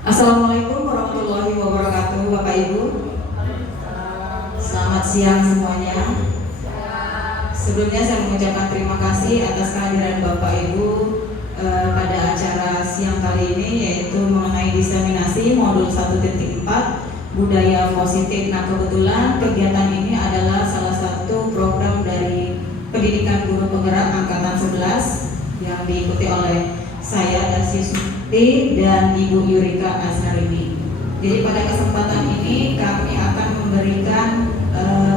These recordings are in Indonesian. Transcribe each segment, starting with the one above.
Assalamualaikum warahmatullahi wabarakatuh, Bapak Ibu. Selamat siang semuanya. Sebelumnya saya mengucapkan terima kasih atas kehadiran Bapak Ibu pada acara siang kali ini, yaitu mengenai diseminasi modul 1.4 budaya positif. Nah, kebetulan kegiatan ini adalah salah satu program dari Pendidikan Guru Penggerak Angkatan 11 yang diikuti oleh saya dan Suti dan Ibu Yurika Azharini. Jadi pada kesempatan ini kami akan memberikan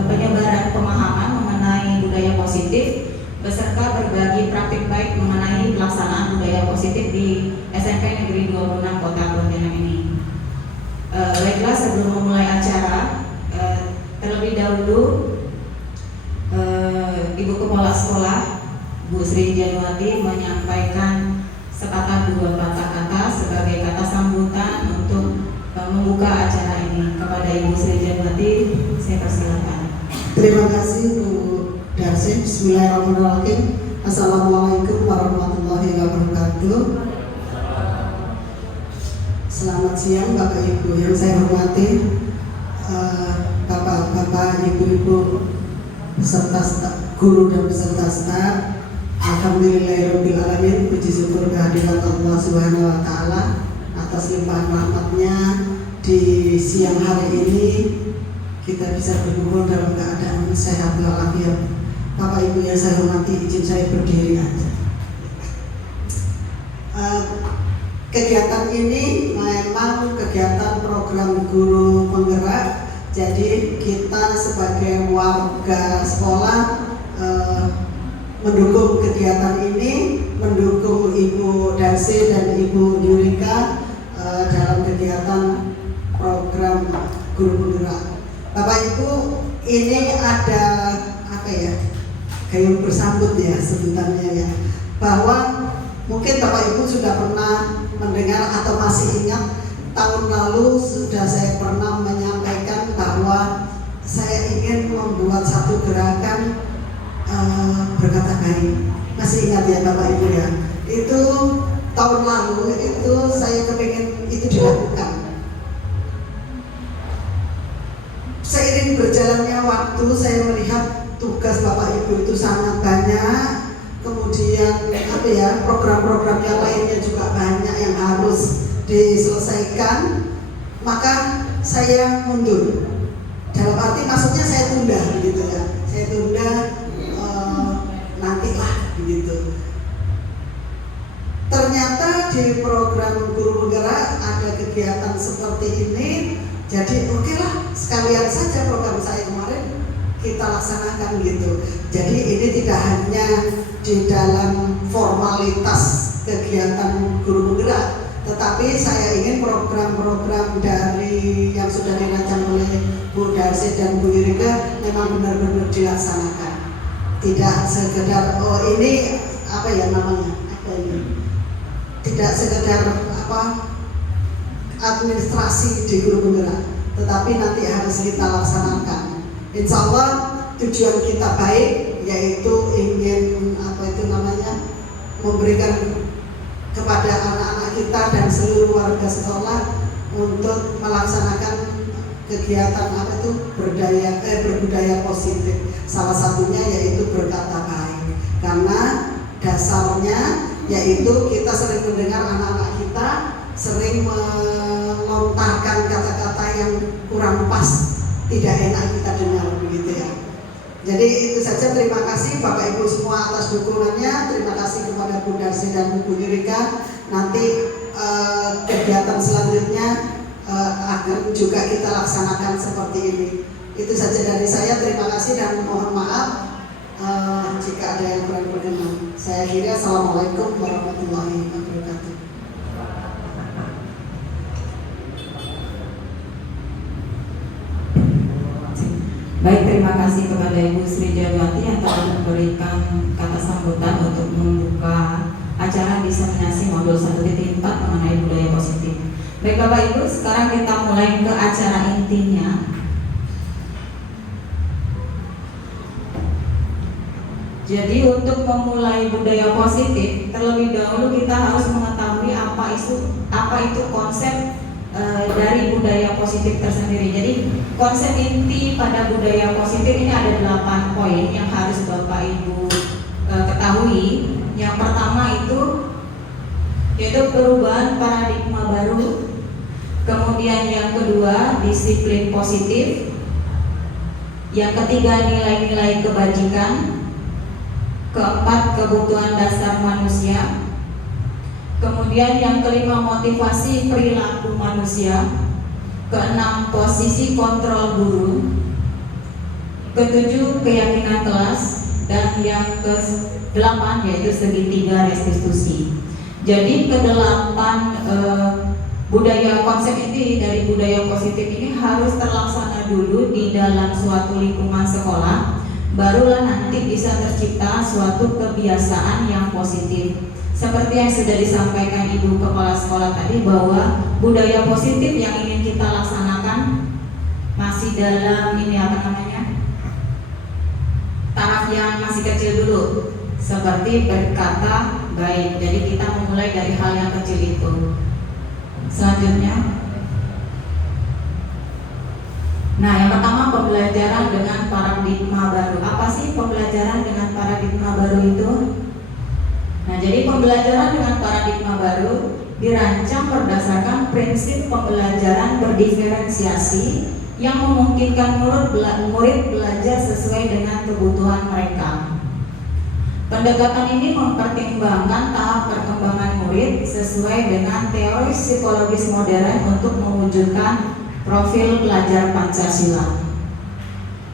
penyebaran pemahaman mengenai budaya positif beserta berbagi praktik baik mengenai pelaksanaan budaya positif di SMP Negeri 26 Kota Pontianak ini. Baiklah, sebelum memulai acara, terlebih dahulu Ibu Kepala Sekolah Bu Sri Januati menyampaikan sepatah dua patah kata sebagai kata sambutan untuk membuka acara ini. Kepada Ibu Sri Januati, saya persilakan. Terima kasih Bu Darsi. Bismillahirrahmanirrahim. Assalamualaikum warahmatullahi wabarakatuh. Selamat siang Bapak Ibu yang saya hormati, Bapak-bapak, Ibu-ibu, beserta guru dan peserta staf. Alhamdulillahirrahmanirrahim. Puji syukur kehadiran Allah Subhanahu wa Ta'ala atas limpahan rahmatnya di siang hari ini kita bisa berkumpul dalam keadaan sehat walafiat. Bapak Ibu yang saya hormati, izin saya berdiri aja. Kegiatan ini memang kegiatan program guru penggerak. Jadi kita sebagai warga sekolah mendukung kegiatan ini, mendukung Ibu Darsi dan Ibu Yurika dalam kegiatan program guru penggerak. Bapak Ibu, ini ada gayung bersambut ya sebutannya ya, bahwa mungkin Bapak Ibu sudah pernah mendengar atau masih ingat tahun lalu sudah saya pernah menyampaikan bahwa saya ingin membuat satu gerakan berkata baik. Masih ingat ya Bapak Ibu ya? Itu tahun lalu itu saya kepingin itu dilakukan. Seiring berjalannya waktu saya melihat tugas Bapak Ibu itu sangat banyak. Kemudian program-program yang lainnya juga banyak yang harus diselesaikan. Maka saya mundur. Dalam arti maksudnya saya tunda gitu ya. Saya tunda nantilah begitu. Ternyata di program guru penggerak ada kegiatan seperti ini. Jadi okelah, sekalian saja program saya kemarin kita laksanakan gitu. Jadi ini tidak hanya di dalam formalitas kegiatan guru penggerak, tetapi saya ingin program-program dari yang sudah dirancang oleh Bu Darsi dan Bu Yurika memang benar-benar dilaksanakan. Tidak sekedar tidak sekedar administrasi di guru penggerak, tetapi nanti harus kita laksanakan. Insya Allah tujuan kita baik, yaitu ingin memberikan kepada anak-anak kita dan seluruh warga sekolah untuk melaksanakan kegiatan berbudaya positif. Salah satunya yaitu berkata baik, karena dasarnya yaitu kita sering mendengar anak-anak kita sering melontarkan kata-kata yang kurang pas, tidak enak kita dengar begitu ya. Jadi itu saja, terima kasih Bapak Ibu semua atas dukungannya. Terima kasih kepada Bu Darsi dan Bu Yurika. Nanti kegiatan selanjutnya akan juga kita laksanakan seperti ini. Itu saja dari saya, terima kasih dan mohon maaf jika ada yang kurang berkenan. Saya akhiri, assalamualaikum warahmatullahi wabarakatuh. Baik, terima kasih kepada Ibu Sri Januati yang telah memberikan kata sambutan untuk membuka acara diseminasi modul 1.4 mengenai budaya positif. Baik Bapak Ibu, sekarang kita mulai ke acara intinya. Jadi untuk memulai budaya positif, terlebih dahulu kita harus mengetahui apa itu konsep dari budaya positif tersendiri. Jadi konsep inti pada budaya positif ini ada 8 poin yang harus Bapak Ibu ketahui. Yang pertama itu yaitu perubahan paradigma baru. Kemudian yang kedua disiplin positif. Yang ketiga nilai-nilai kebajikan. Keempat kebutuhan dasar manusia. Kemudian yang kelima motivasi perilaku manusia. Keenam posisi kontrol guru. Ketujuh keyakinan kelas. Dan yang ke-8 yaitu segitiga restitusi. Jadi kedelapan budaya konsep ini dari budaya positif ini harus terlaksana dulu di dalam suatu lingkungan sekolah, barulah nanti bisa tercipta suatu kebiasaan yang positif. Seperti yang sudah disampaikan Ibu Kepala Sekolah tadi, bahwa budaya positif yang ingin kita laksanakan masih dalam taraf yang masih kecil dulu, seperti berkata baik. Jadi kita memulai dari hal yang kecil itu. Selanjutnya, nah yang pertama pembelajaran dengan paradigma baru. Apa sih pembelajaran dengan paradigma baru itu? Nah, jadi pembelajaran dengan paradigma baru dirancang berdasarkan prinsip pembelajaran berdiferensiasi yang memungkinkan murid belajar sesuai dengan kebutuhan mereka. Pendekatan ini mempertimbangkan tahap perkembangan murid sesuai dengan teori psikologis modern untuk mewujudkan profil pelajar Pancasila.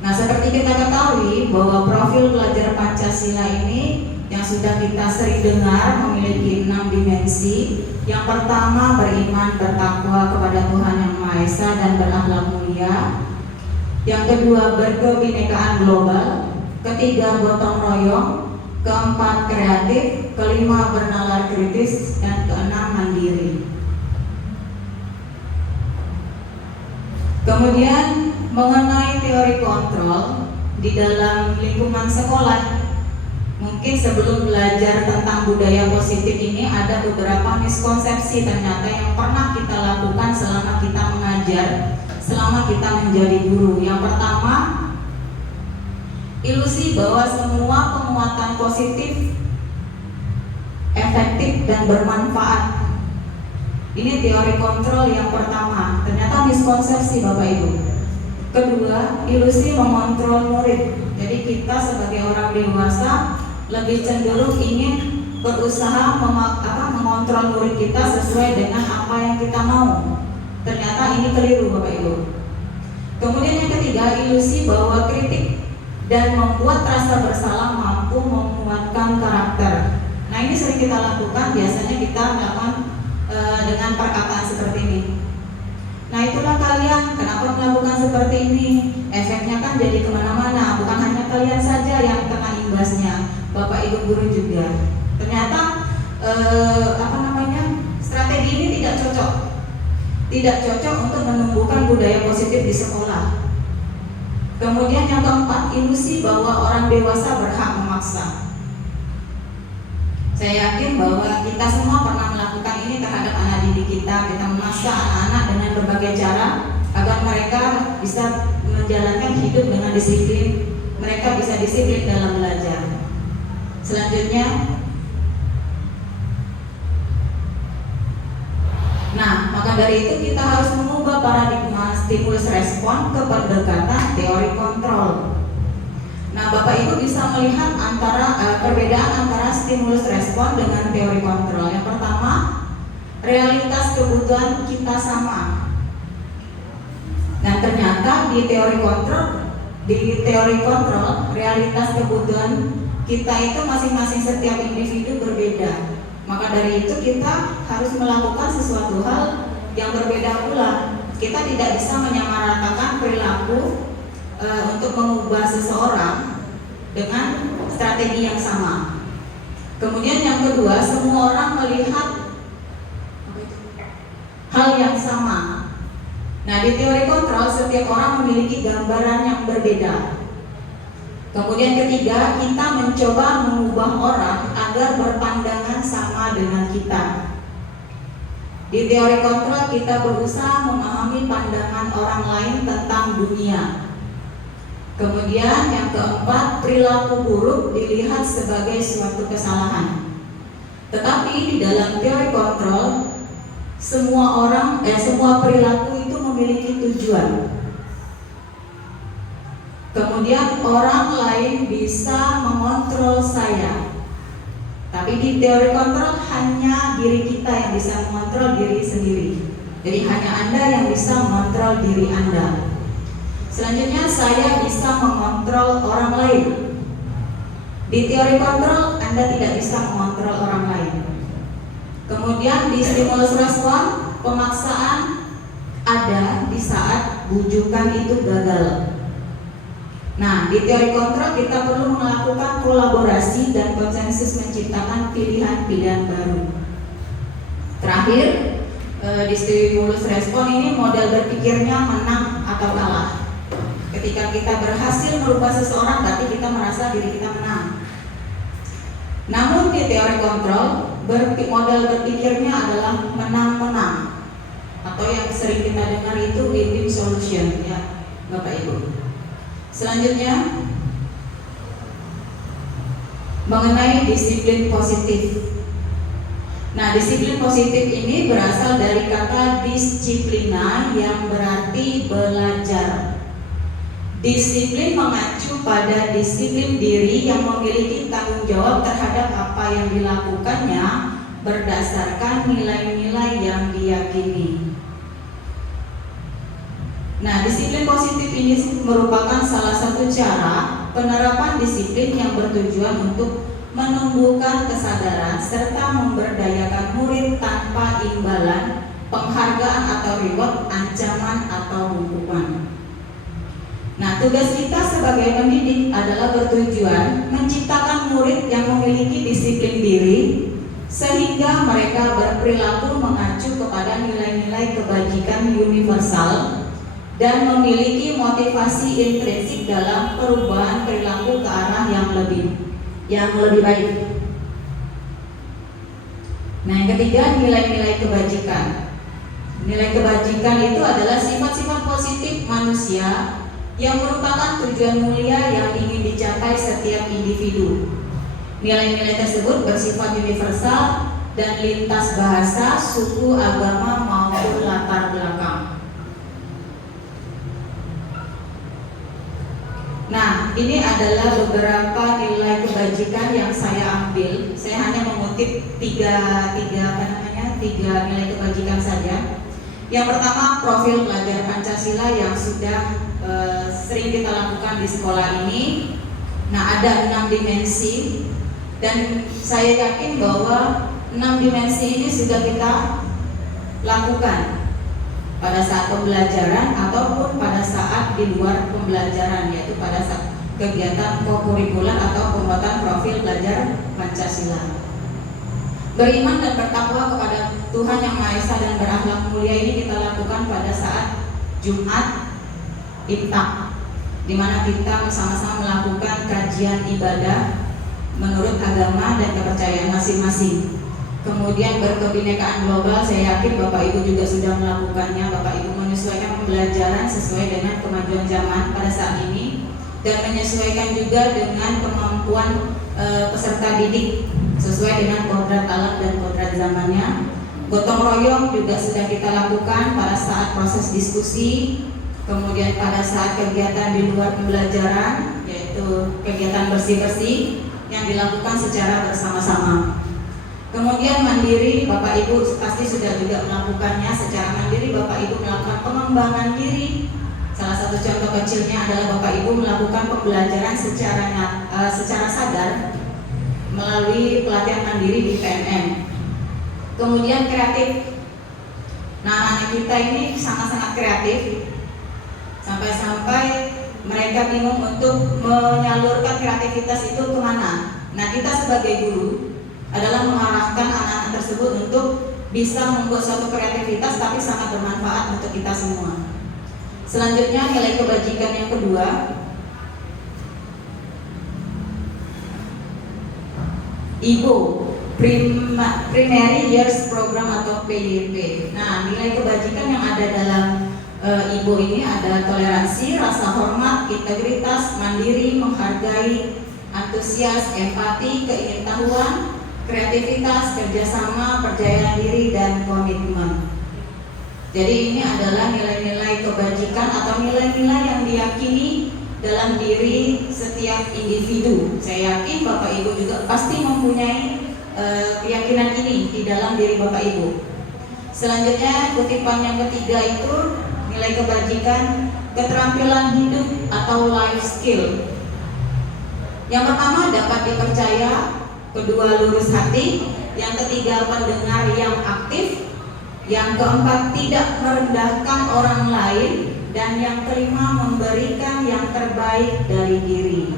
Nah, seperti kita ketahui bahwa profil pelajar Pancasila ini yang sudah kita sering dengar memiliki 6 dimensi. Yang pertama beriman bertakwa kepada Tuhan Yang Maha Esa dan berakhlak mulia. Yang kedua berkebinekaan global. Ketiga gotong royong. Keempat kreatif. Kelima bernalar kritis. Dan keenam mandiri. Kemudian mengenai teori kontrol di dalam lingkungan sekolah. Mungkin sebelum belajar tentang budaya positif ini ada beberapa miskonsepsi ternyata yang pernah kita lakukan selama kita mengajar, selama kita menjadi guru. Yang pertama, ilusi bahwa semua penguatan positif efektif dan bermanfaat. Ini teori kontrol yang pertama. Ternyata miskonsepsi Bapak Ibu. Kedua, ilusi mengontrol murid. Jadi kita sebagai orang dewasa lebih cenderung ingin berusaha mengontrol murid kita sesuai dengan apa yang kita mau. Ternyata ini keliru Bapak Ibu. Kemudian yang ketiga, ilusi bahwa kritik dan membuat rasa bersalah mampu menguatkan karakter. Nah, ini sering kita lakukan, biasanya kita melakukan dengan perkataan seperti ini. Nah, itulah kalian kenapa melakukan seperti ini, efeknya kan jadi kemana-mana. Bukan hanya kalian saja yang kena imbasnya, Bapak Ibu guru juga. Ternyata strategi ini tidak cocok untuk menumbuhkan budaya positif di sekolah. Kemudian yang keempat, ilusi bahwa orang dewasa berhak memaksa. Saya yakin bahwa kita semua pernah melakukan ini terhadap anak didik kita. Kita memaksa anak-anak dengan berbagai cara agar mereka bisa menjalankan hidup dengan disiplin. Mereka bisa disiplin dalam belajar. Selanjutnya, nah, maka dari itu kita harus mengubah paradigma stimulus respon ke pendekatan teori kontrol. Nah, Bapak Ibu bisa melihat perbedaan antara stimulus respon dengan teori kontrol. Yang pertama, realitas kebutuhan kita sama. Dan ternyata di teori kontrol, realitas kebutuhan kita itu masing-masing setiap individu berbeda. Maka dari itu kita harus melakukan sesuatu hal yang berbeda pula. Kita tidak bisa menyamaratakan perilaku untuk mengubah seseorang dengan strategi yang sama. Kemudian yang kedua, semua orang melihat hal yang sama. Nah, di teori kontrol setiap orang memiliki gambaran yang berbeda. Kemudian ketiga, kita mencoba mengubah orang agar berpandangan sama dengan kita. Di teori kontrol kita berusaha memahami pandangan orang lain tentang dunia. Kemudian yang keempat, perilaku buruk dilihat sebagai suatu kesalahan. Tetapi di dalam teori kontrol, semua perilaku itu memiliki tujuan. Kemudian orang lain bisa mengontrol saya. Tapi di teori kontrol hanya diri kita yang bisa mengontrol diri sendiri. Jadi hanya Anda yang bisa mengontrol diri Anda. Selanjutnya saya bisa mengontrol orang lain. Di teori kontrol Anda tidak bisa mengontrol orang lain. Kemudian di stimulus respon, pemaksaan ada di saat bujukan itu gagal. Nah, di teori kontrol kita perlu melakukan kolaborasi dan konsensus menciptakan pilihan-pilihan baru. Terakhir, di stimulus respon ini model berpikirnya menang atau kalah. Ketika kita berhasil merubah seseorang, berarti kita merasa diri kita menang. Namun di teori kontrol, model berpikirnya adalah menang-menang, atau yang sering kita dengar itu win-win solution, ya Bapak Ibu. Selanjutnya, mengenai disiplin positif. Nah, disiplin positif ini berasal dari kata disiplina yang berarti belajar. Disiplin mengacu pada disiplin diri yang memiliki tanggung jawab terhadap apa yang dilakukannya berdasarkan nilai-nilai yang diyakini. Nah, disiplin positif ini merupakan salah satu cara penerapan disiplin yang bertujuan untuk menumbuhkan kesadaran serta memberdayakan murid tanpa imbalan, penghargaan atau reward, ancaman atau hukuman. Nah, tugas kita sebagai pendidik adalah bertujuan menciptakan murid yang memiliki disiplin diri sehingga mereka berperilaku mengacu kepada nilai-nilai kebajikan universal dan memiliki motivasi intrinsik dalam perubahan perilaku ke arah yang lebih baik. Nah, yang ketiga, nilai-nilai kebajikan. Nilai kebajikan itu adalah sifat-sifat positif manusia yang merupakan tujuan mulia yang ingin dicapai setiap individu. Nilai-nilai tersebut bersifat universal dan lintas bahasa, suku, agama maupun latar belakang. Nah, ini adalah beberapa nilai kebajikan yang saya ambil. Saya hanya mengutip tiga nilai kebajikan saja. Yang pertama, profil pelajar Pancasila yang sudah sering kita lakukan di sekolah ini. Nah, ada 6 dimensi dan saya yakin bahwa 6 dimensi ini sudah kita lakukan pada saat pembelajaran ataupun pada saat di luar pembelajaran, yaitu pada saat kegiatan kokurikuler atau pembuatan profil pelajar Pancasila. Beriman dan bertakwa kepada Tuhan Yang Maha Esa dan berakhlak mulia ini kita lakukan pada saat Jumat Imtak, di mana kita bersama-sama melakukan kajian ibadah menurut agama dan kepercayaan masing-masing. Kemudian berkebinekaan global, saya yakin Bapak Ibu juga sudah melakukannya. Bapak Ibu menyesuaikan pembelajaran sesuai dengan kemajuan zaman pada saat ini dan menyesuaikan juga dengan kemampuan peserta didik sesuai dengan kodrat alam dan kodrat zamannya. Gotong royong juga sudah kita lakukan pada saat proses diskusi, kemudian pada saat kegiatan di luar pembelajaran, yaitu kegiatan bersih-bersih yang dilakukan secara bersama-sama. Kemudian mandiri, Bapak Ibu pasti sudah juga melakukannya secara mandiri. Bapak Ibu melakukan pengembangan diri. Salah satu contoh kecilnya adalah Bapak Ibu melakukan pembelajaran secara sadar melalui pelatihan mandiri di PNM. Kemudian kreatif. Nah, anak kita ini sangat-sangat kreatif sampai-sampai mereka bingung untuk menyalurkan kreativitas itu kemana. Nah, kita sebagai guru adalah mengarahkan anak-anak tersebut untuk bisa membuat suatu kreativitas tapi sangat bermanfaat untuk kita semua. Selanjutnya, nilai kebajikan yang kedua, Ibo. Primary Years Program atau PYP. Nah, nilai kebajikan yang ada dalam Ibu ini ada toleransi, rasa hormat, integritas, mandiri, menghargai, antusias, empati, keingintahuan, kreativitas, kerjasama, percaya diri, dan komitmen. Jadi ini adalah nilai-nilai kebajikan atau nilai-nilai yang diyakini dalam diri setiap individu. Saya yakin Bapak Ibu juga pasti mempunyai keyakinan ini di dalam diri Bapak Ibu. Selanjutnya kutipan yang ketiga itu nilai kebajikan, keterampilan hidup atau life skill. Yang pertama dapat dipercaya, kedua lurus hati, yang ketiga pendengar yang aktif, yang keempat tidak merendahkan orang lain, dan yang kelima memberikan yang terbaik dari diri.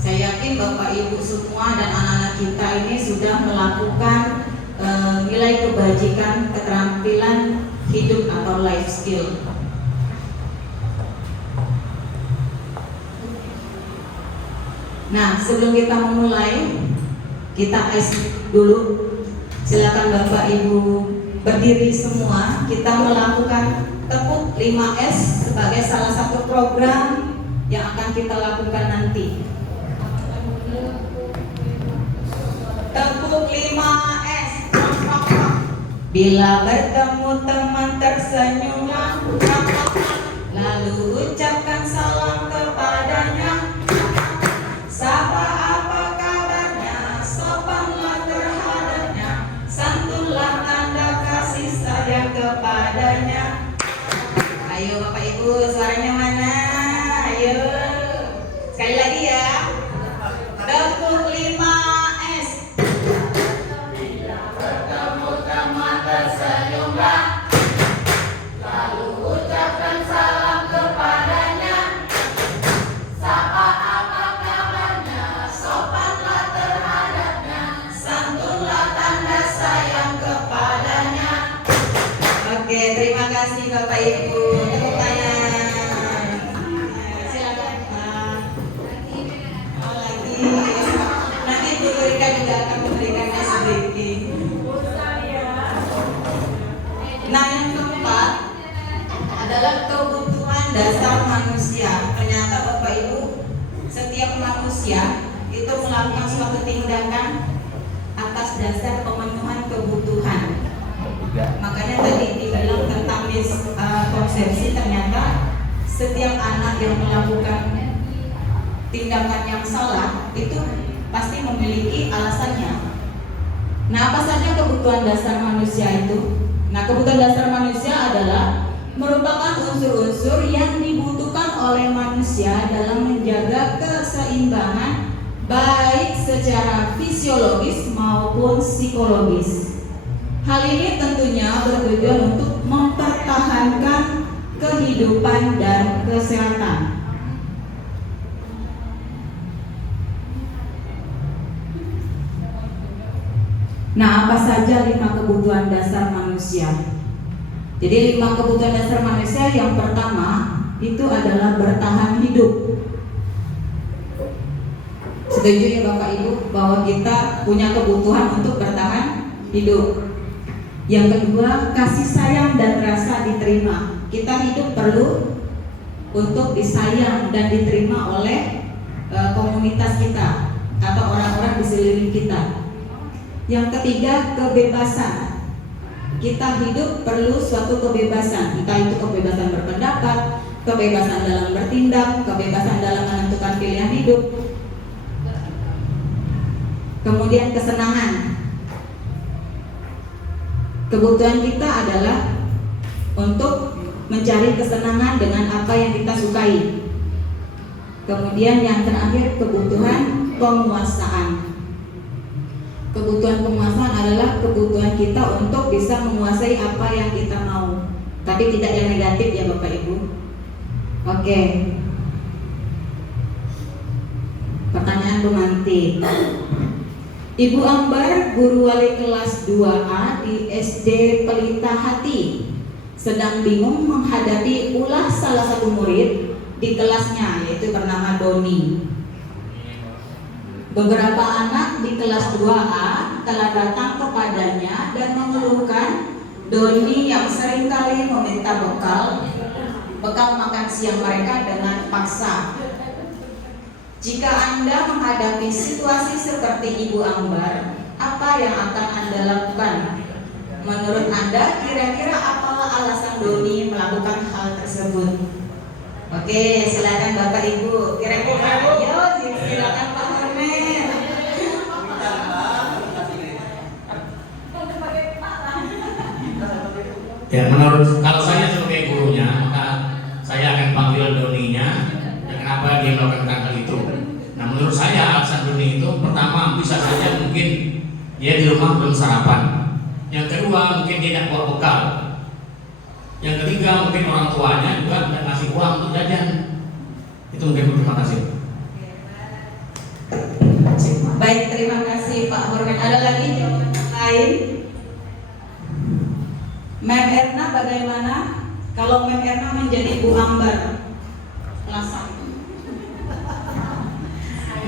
Saya yakin Bapak Ibu semua dan anak-anak kita ini sudah melakukan nilai kebajikan, keterampilan hidup atau life skill. Nah, sebelum kita memulai, kita ice dulu. Silakan Bapak Ibu berdiri semua. Kita melakukan tepuk 5S sebagai salah satu program yang akan kita lakukan nanti. Tepuk 5S. Bila bertemu teman tersenyumlah, lalu ucapkan salam kepadanya. Sapa apa kabarnya, sopanlah terhadapnya, santunlah tanda kasih sayang kepadanya. Ayo Bapak Ibu, suaranya mana? Ayo, sekali lagi ya. Tepuk 5S. Bila bertemu teman tersenyumlah, lalu ucapkan salam kepadanya. Sapa apa kabarnya, sopanlah terhadapnya, santunlah tanda sayang kepadanya. Oke, terima kasih Bapak Ibu. Tepuk tangan. Silakan Pak. Oh, lagi. Nanti Bu Rika juga akan memberikan SBG. Nah, yang keempat adalah kebutuhan dasar manusia. Ternyata Bapak Ibu, setiap manusia itu melakukan suatu tindakan atas dasar pemenuhan kebutuhan. Makanya tadi dibilang tentang miskonsepsi, ternyata setiap anak yang melakukan tindakan yang salah itu pasti memiliki alasannya. Nah, apa saja kebutuhan dasar manusia itu? Nah, kebutuhan dasar manusia adalah merupakan unsur-unsur yang dibutuhkan oleh manusia dalam menjaga keseimbangan baik secara fisiologis maupun psikologis. Hal ini tentunya bertujuan untuk mempertahankan kehidupan dan kesehatan. Nah, apa saja 5 kebutuhan dasar manusia? Jadi 5 kebutuhan dasar manusia yang pertama itu adalah bertahan hidup. Setuju ya Bapak Ibu bahwa kita punya kebutuhan untuk bertahan hidup. Yang kedua, kasih sayang dan rasa diterima. Kita hidup perlu untuk disayang dan diterima oleh komunitas kita atau orang-orang di sekeliling kita. Yang ketiga, kebebasan. Kita hidup perlu suatu kebebasan, entah itu kebebasan berpendapat, kebebasan dalam bertindak, kebebasan dalam menentukan pilihan hidup. Kemudian kesenangan. Kebutuhan kita adalah untuk mencari kesenangan dengan apa yang kita sukai. Kemudian yang terakhir, kebutuhan penguasaan. Kebutuhan penguasaan adalah kebutuhan kita untuk bisa menguasai apa yang kita mau, tapi tidak yang negatif ya Bapak Ibu. Oke. Pertanyaan romantis. Ibu Ambar, guru wali kelas 2A di SD Pelita Hati, sedang bingung menghadapi ulah salah satu murid di kelasnya, yaitu bernama Doni. Beberapa anak di kelas 2A telah datang kepadanya dan mengeluhkan Doni yang seringkali meminta bekal makan siang mereka dengan paksa. Jika Anda menghadapi situasi seperti Ibu Ambar, apa yang akan Anda lakukan? Menurut Anda, kira-kira apalah alasan Doni melakukan hal tersebut? Oke, silakan Bapak Ibu. Kira-kira, silakan Pak Hormen. Ya, menurut kalau saya sebagai gurunya, maka saya akan panggil Doninya dan kenapa dia melakukan hal itu. Nah, menurut saya alasan Doni itu pertama bisa saja mungkin dia di rumah belum sarapan. Yang kedua mungkin dia tidak bawa bekal. Yang ketiga mungkin orang tuanya juga tidak ngasih uang untuk jajan. Itu mungkin. Terima kasih. Baik, terima kasih Pak Hormen. Ada lagi jawaban lain? Mem Erna bagaimana kalau Mem Erna menjadi Bu Ambar? Lasak.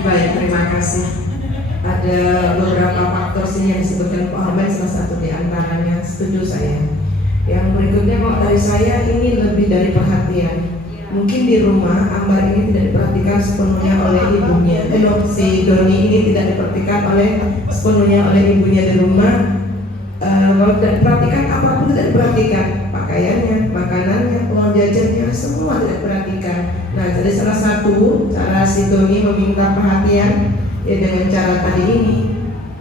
Baik, terima kasih. Ada beberapa faktor sih yang disebutkan Pak Hormen, salah satu di antaranya setuju saya. Yang berikutnya kalau dari saya ini lebih dari perhatian. Mungkin di rumah Ambar ini tidak diperhatikan sepenuhnya oleh ibunya. Si Doni ini tidak diperhatikan sepenuhnya oleh ibunya di rumah. Kalau tidak diperhatikan, apapun tidak diperhatikan, pakaiannya, makanannya, uang jajannya, semua tidak diperhatikan. Nah, jadi salah satu cara si Doni meminta perhatian ya dengan cara tadi ini,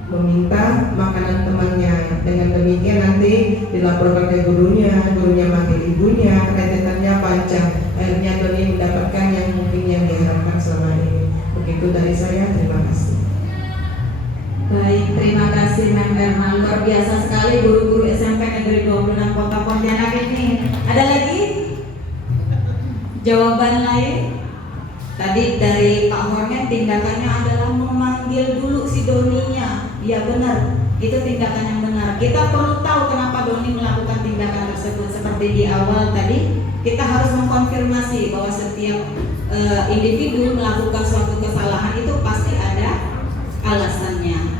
meminta makanan temannya. Dengan demikian nanti dilaporkan ke gurunya manggil ibunya, rentetannya panjang. Akhirnya Doni mendapatkan yang mungkin yang diharapkan selama ini. Begitu dari saya, terima kasih. Baik, terima kasih Mem Erna. Luar biasa sekali guru-guru SMP Negeri 26 Kota Pontianak ini. Ada lagi? Jawaban lain? Tadi dari Pak Hormen tindakannya adalah memanggil dulu si Doninya. Ya benar, itu tindakan yang benar. Kita perlu tahu kenapa Doni melakukan tindakan tersebut. Seperti di awal tadi, kita harus mengkonfirmasi bahwa setiap individu melakukan suatu kesalahan itu pasti ada alasannya.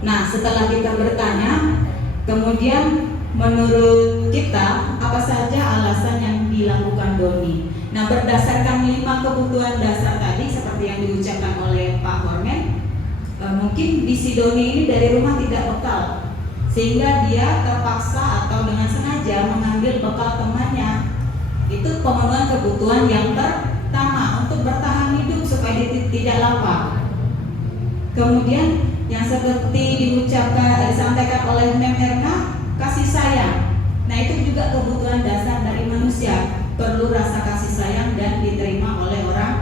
Nah, setelah kita bertanya, kemudian menurut kita apa saja alasan yang dilakukan Doni? Nah, berdasarkan 5 kebutuhan dasar tadi seperti yang diucapkan oleh Pak Hormen, mungkin di si Doni ini dari rumah tidak bekal, sehingga dia terpaksa atau dengan sengaja mengambil bekal temannya. Itu pemenuhan kebutuhan yang pertama untuk bertahan hidup supaya tidak lapar. Kemudian yang seperti disampaikan oleh Mem Erna, kasih sayang. Nah, itu juga kebutuhan dasar dari manusia, perlu rasa kasih sayang dan diterima oleh orang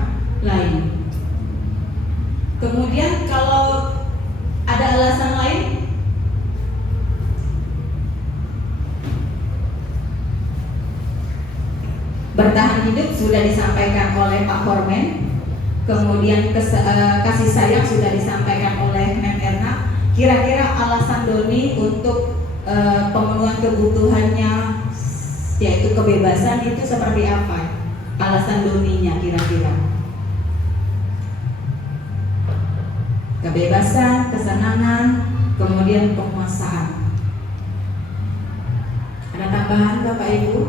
lain. Kemudian kalau ada alasan lain, bertahan hidup sudah disampaikan oleh Pak Hormen. Kemudian kasih sayang sudah disampaikan oleh Mem Erna. Kira-kira alasan Doni untuk pemenuhan kebutuhannya yaitu kebebasan itu seperti apa? Alasan Doninya kira-kira? Kebebasan, kesenangan, kemudian penguasaan. Ada tambahan Bapak Ibu?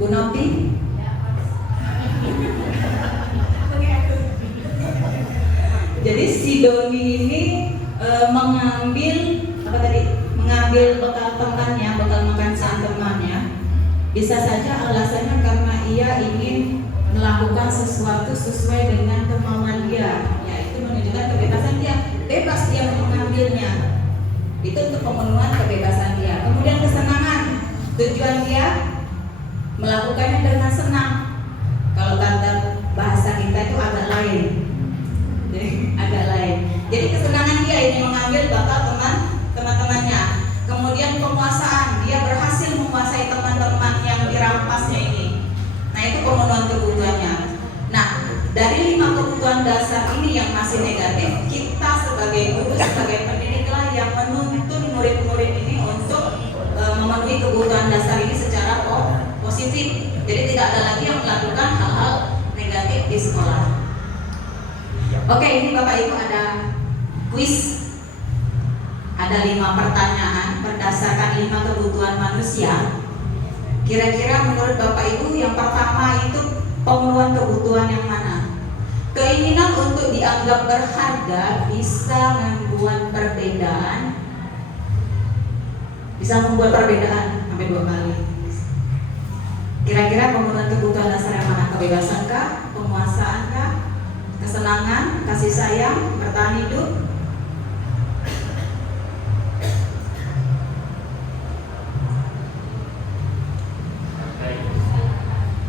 Bu Noti? Jadi si Doni ini mengambil bekal temannya, bekal makan siang temannya. Bisa saja alasannya karena ia ingin melakukan sesuatu sesuai dengan kemauan dia, yaitu menunjukkan kebebasan dia, bebas dia mengambilnya. Itu untuk pemenuhan kebebasan dia. Kemudian kesenangan, tujuan dia melakukannya dengan senang. Kalau tanda bahasa kita itu agak lain. Agak lain. Jadi kesenangan dia ini mengambil bakal teman-temannya. Kemudian penguasaan, dia berhasil menguasai teman-teman yang dirampasnya ini. Nah, itu pemenuhan kebutuhannya. Nah, dari 5 kebutuhan dasar ini yang masih negatif, kita sebagai guru, sebagai pendidiklah yang menuntun murid-murid ini untuk memenuhi kebutuhan dasar ini secara positif. Jadi tidak ada lagi yang melakukan hal-hal negatif di sekolah. Oke, ini Bapak Ibu ada kuis. Kira-kira menurut Bapak Ibu yang pertama itu pemenuhan kebutuhan yang mana? Keinginan untuk dianggap berharga bisa membuat perbedaan, sampai 2 kali. Kira-kira pemenuhan kebutuhan dasar yang mana? Kebebasan kah? Penguasaan kah? Kesenangan? Kasih sayang? Bertahan hidup?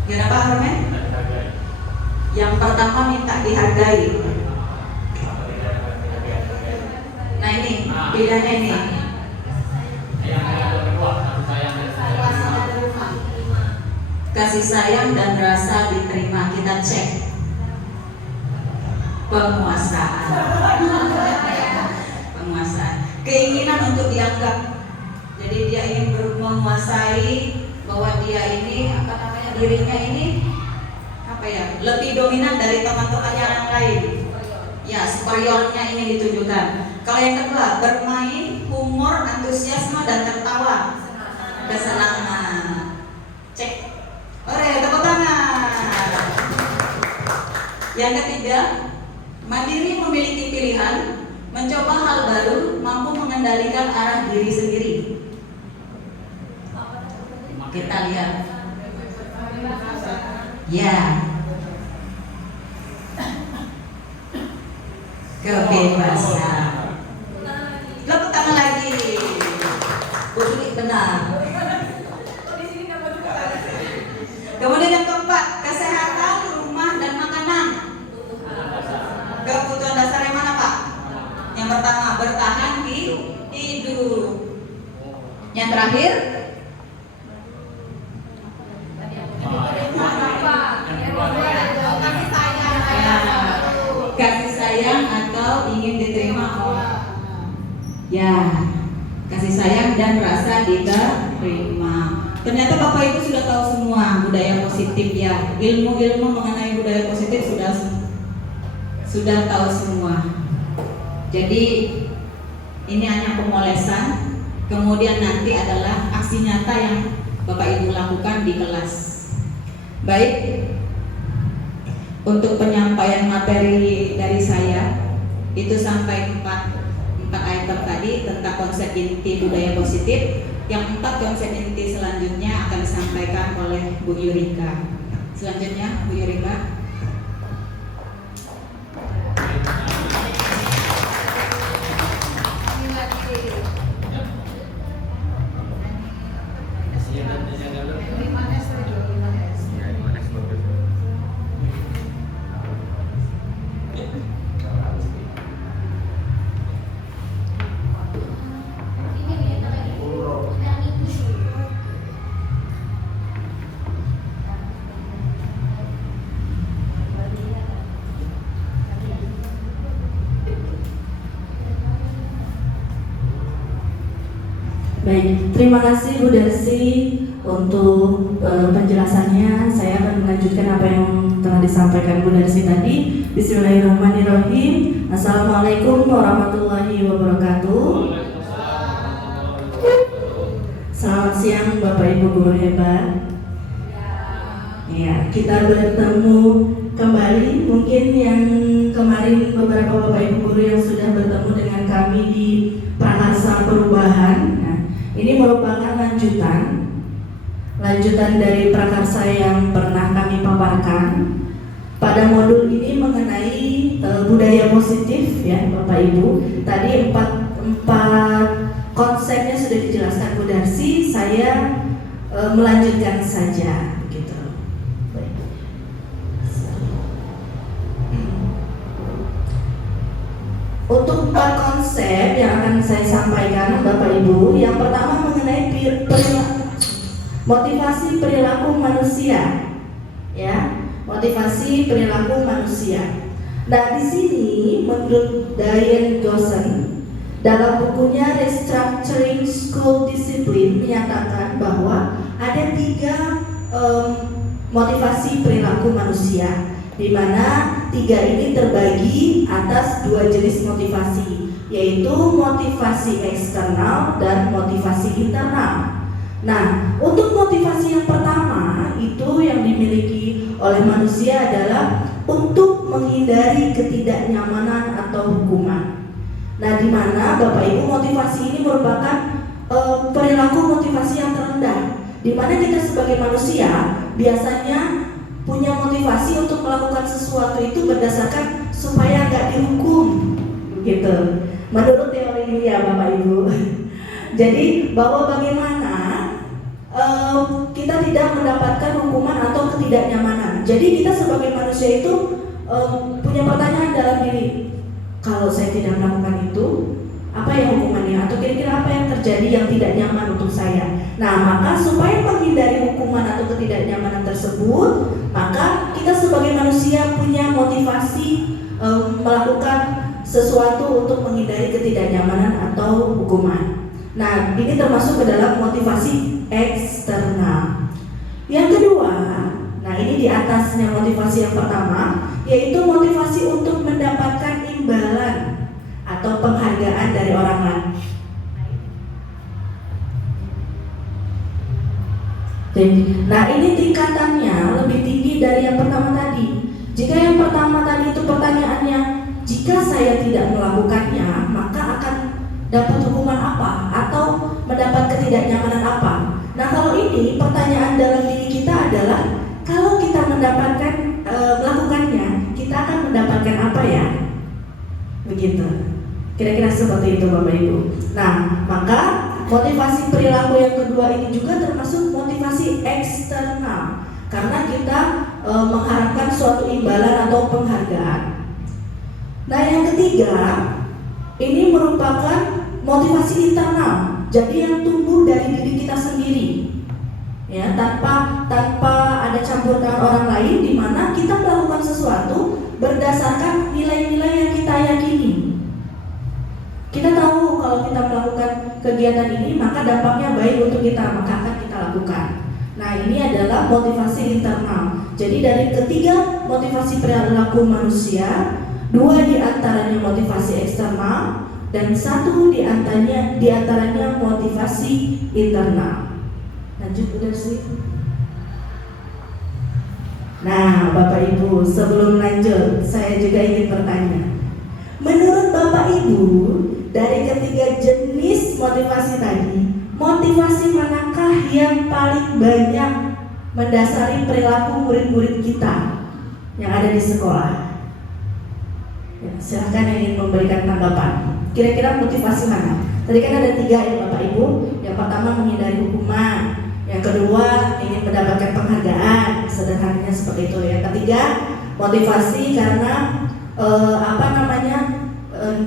Gimana Pak Hermen? Yang pertama minta dihargai. Nah ini pilihannya ini. Kasih sayang dan rasa diterima. Kita cek. Penguasaan. Penguasaan. Keinginan untuk dianggap. Jadi dia ingin menguasai, bahwa dia ini dirinya ini lebih dominan dari teman-temannya yang lain. Ya, superiornya ingin ditunjukkan. Kalau yang kedua, bermain, humor, antusiasme dan tertawa. Kesenangan. Cek. Oke, tepuk tangan. Yang ketiga, mandiri, memiliki pilihan, mencoba hal baru, mampu mengendalikan arah diri sendiri. Kita lihat. Ya. Kebebasan. Tepuk tangan lagi. Betul, benar. Kemudian yang keempat, kesehatan, rumah dan makanan. Kebutuhan dasar yang mana Pak? Yang pertama, bertahan hidup. Yang terakhir, kasih sayang atau ingin diterima orang. Ya, kasih sayang dan rasa diterima. Ternyata Bapak Ibu sudah tahu semua budaya positif ya. Ilmu-ilmu mengenai budaya positif sudah tahu semua. Jadi ini hanya pemolesan. Kemudian nanti adalah aksi nyata yang Bapak Ibu lakukan di kelas. Baik. Untuk penyampaian materi dari saya itu sampai 4 item tadi tentang konsep inti budaya positif. Yang 4 konsep inti selanjutnya akan disampaikan oleh Bu Yurika. Selanjutnya Bu Yurika. Baik, terima kasih Bu Darsi untuk penjelasannya. Saya akan melanjutkan apa yang telah disampaikan Bu Darsi tadi. Bismillahirrahmanirrahim. Assalamualaikum warahmatullahi wabarakatuh. Selamat siang Bapak Ibu guru hebat. Ya, kita bertemu kembali. Mungkin yang kemarin beberapa Bapak Ibu guru yang sudah bertemu dengan kami di Prakarsa Perubahan. Ini merupakan lanjutan dari prakarsa yang pernah kami paparkan. Pada modul ini mengenai budaya positif ya Bapak Ibu. Tadi empat konsepnya sudah dijelaskan Bu Darsi. Saya melanjutkan saja gitu. Baik. Untuk 4 konsep yang akan saya sampaikan Bapak Ibu, yang pertama mengenai motivasi perilaku manusia, ya, motivasi perilaku manusia. Nah, di sini menurut Diane Gosson dalam bukunya Restructuring School Discipline menyatakan bahwa ada 3 motivasi perilaku manusia, di mana 3 ini terbagi atas 2 jenis motivasi, yaitu motivasi eksternal dan motivasi internal. Nah, untuk motivasi yang pertama oleh manusia adalah untuk menghindari ketidaknyamanan atau hukuman. Nah, di mana Bapak Ibu motivasi ini merupakan perilaku motivasi yang terendah, di mana kita sebagai manusia biasanya punya motivasi untuk melakukan sesuatu itu berdasarkan supaya nggak dihukum, gitu. Menurut teori ini ya Bapak Ibu. Jadi bahwa bagaimana kita tidak mendapatkan hukuman atau ketidaknyamanan. Jadi kita sebagai manusia itu punya pertanyaan dalam diri, kalau saya tidak melakukan itu, apa ya hukumannya? Atau kira-kira apa yang terjadi yang tidak nyaman untuk saya? Nah, maka supaya menghindari hukuman atau ketidaknyamanan tersebut, maka kita sebagai manusia punya motivasi melakukan sesuatu untuk menghindari ketidaknyamanan atau hukuman. Nah, ini termasuk ke dalam motivasi eksternal. Yang kedua, nah ini di atasnya motivasi yang pertama, yaitu motivasi untuk mendapatkan imbalan atau penghargaan dari orang lain. Nah, ini tingkatannya lebih tinggi dari yang pertama tadi. Jika yang pertama tadi itu pertanyaannya, jika saya tidak melakukannya, maka akan dapat hukuman apa atau mendapat ketidaknyamanan apa? Nah, kalau ini pertanyaan dalam diri kita adalah, kalau kita melakukannya, kita akan mendapatkan apa ya? Begitu. Kira-kira seperti itu Bapak Ibu. Nah, maka motivasi perilaku yang kedua ini juga termasuk motivasi eksternal, karena kita mengharapkan suatu imbalan atau penghargaan. Nah, yang ketiga ini merupakan motivasi internal, jadi yang tumbuh dari diri kita sendiri, ya, tanpa ada campur tangan orang lain, di mana kita melakukan sesuatu berdasarkan nilai-nilai yang kita yakini. Kita tahu kalau kita melakukan kegiatan ini maka dampaknya baik untuk kita, maka akan kita lakukan. Nah, ini adalah motivasi internal. Jadi dari ketiga motivasi perilaku manusia, 2 diantaranya motivasi eksternal dan 1 diantaranya motivasi internal. Lanjut udah sih. Nah, Bapak Ibu, sebelum lanjut, saya juga ingin bertanya. Menurut Bapak Ibu, dari ketiga jenis motivasi tadi, motivasi manakah yang paling banyak mendasari perilaku murid-murid kita yang ada di sekolah? Ya, silahkan yang ingin memberikan tanggapan. Kira-kira motivasi mana? Tadi kan ada 3 ya Bapak Ibu. Yang pertama menghindari hukuman, yang kedua ingin mendapatkan penghargaan, sederhananya seperti itu. Yang ketiga motivasi karena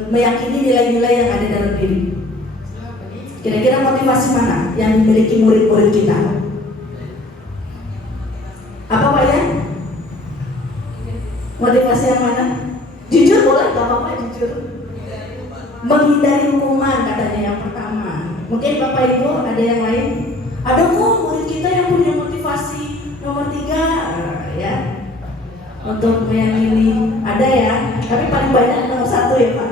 meyakini nilai-nilai yang ada dalam diri. Kira-kira motivasi mana yang dimiliki murid-murid kita? Apa Pak ya? Motivasi yang mana? Jujur boleh, gak apa-apa jujur. Menghindari hukuman katanya yang pertama. Mungkin Bapak Ibu ada yang lain? Ada kok murid kita yang punya motivasi nomor 3 ya, untuk meyakini, ada ya. Tapi paling banyak nomor 1 ya Pak.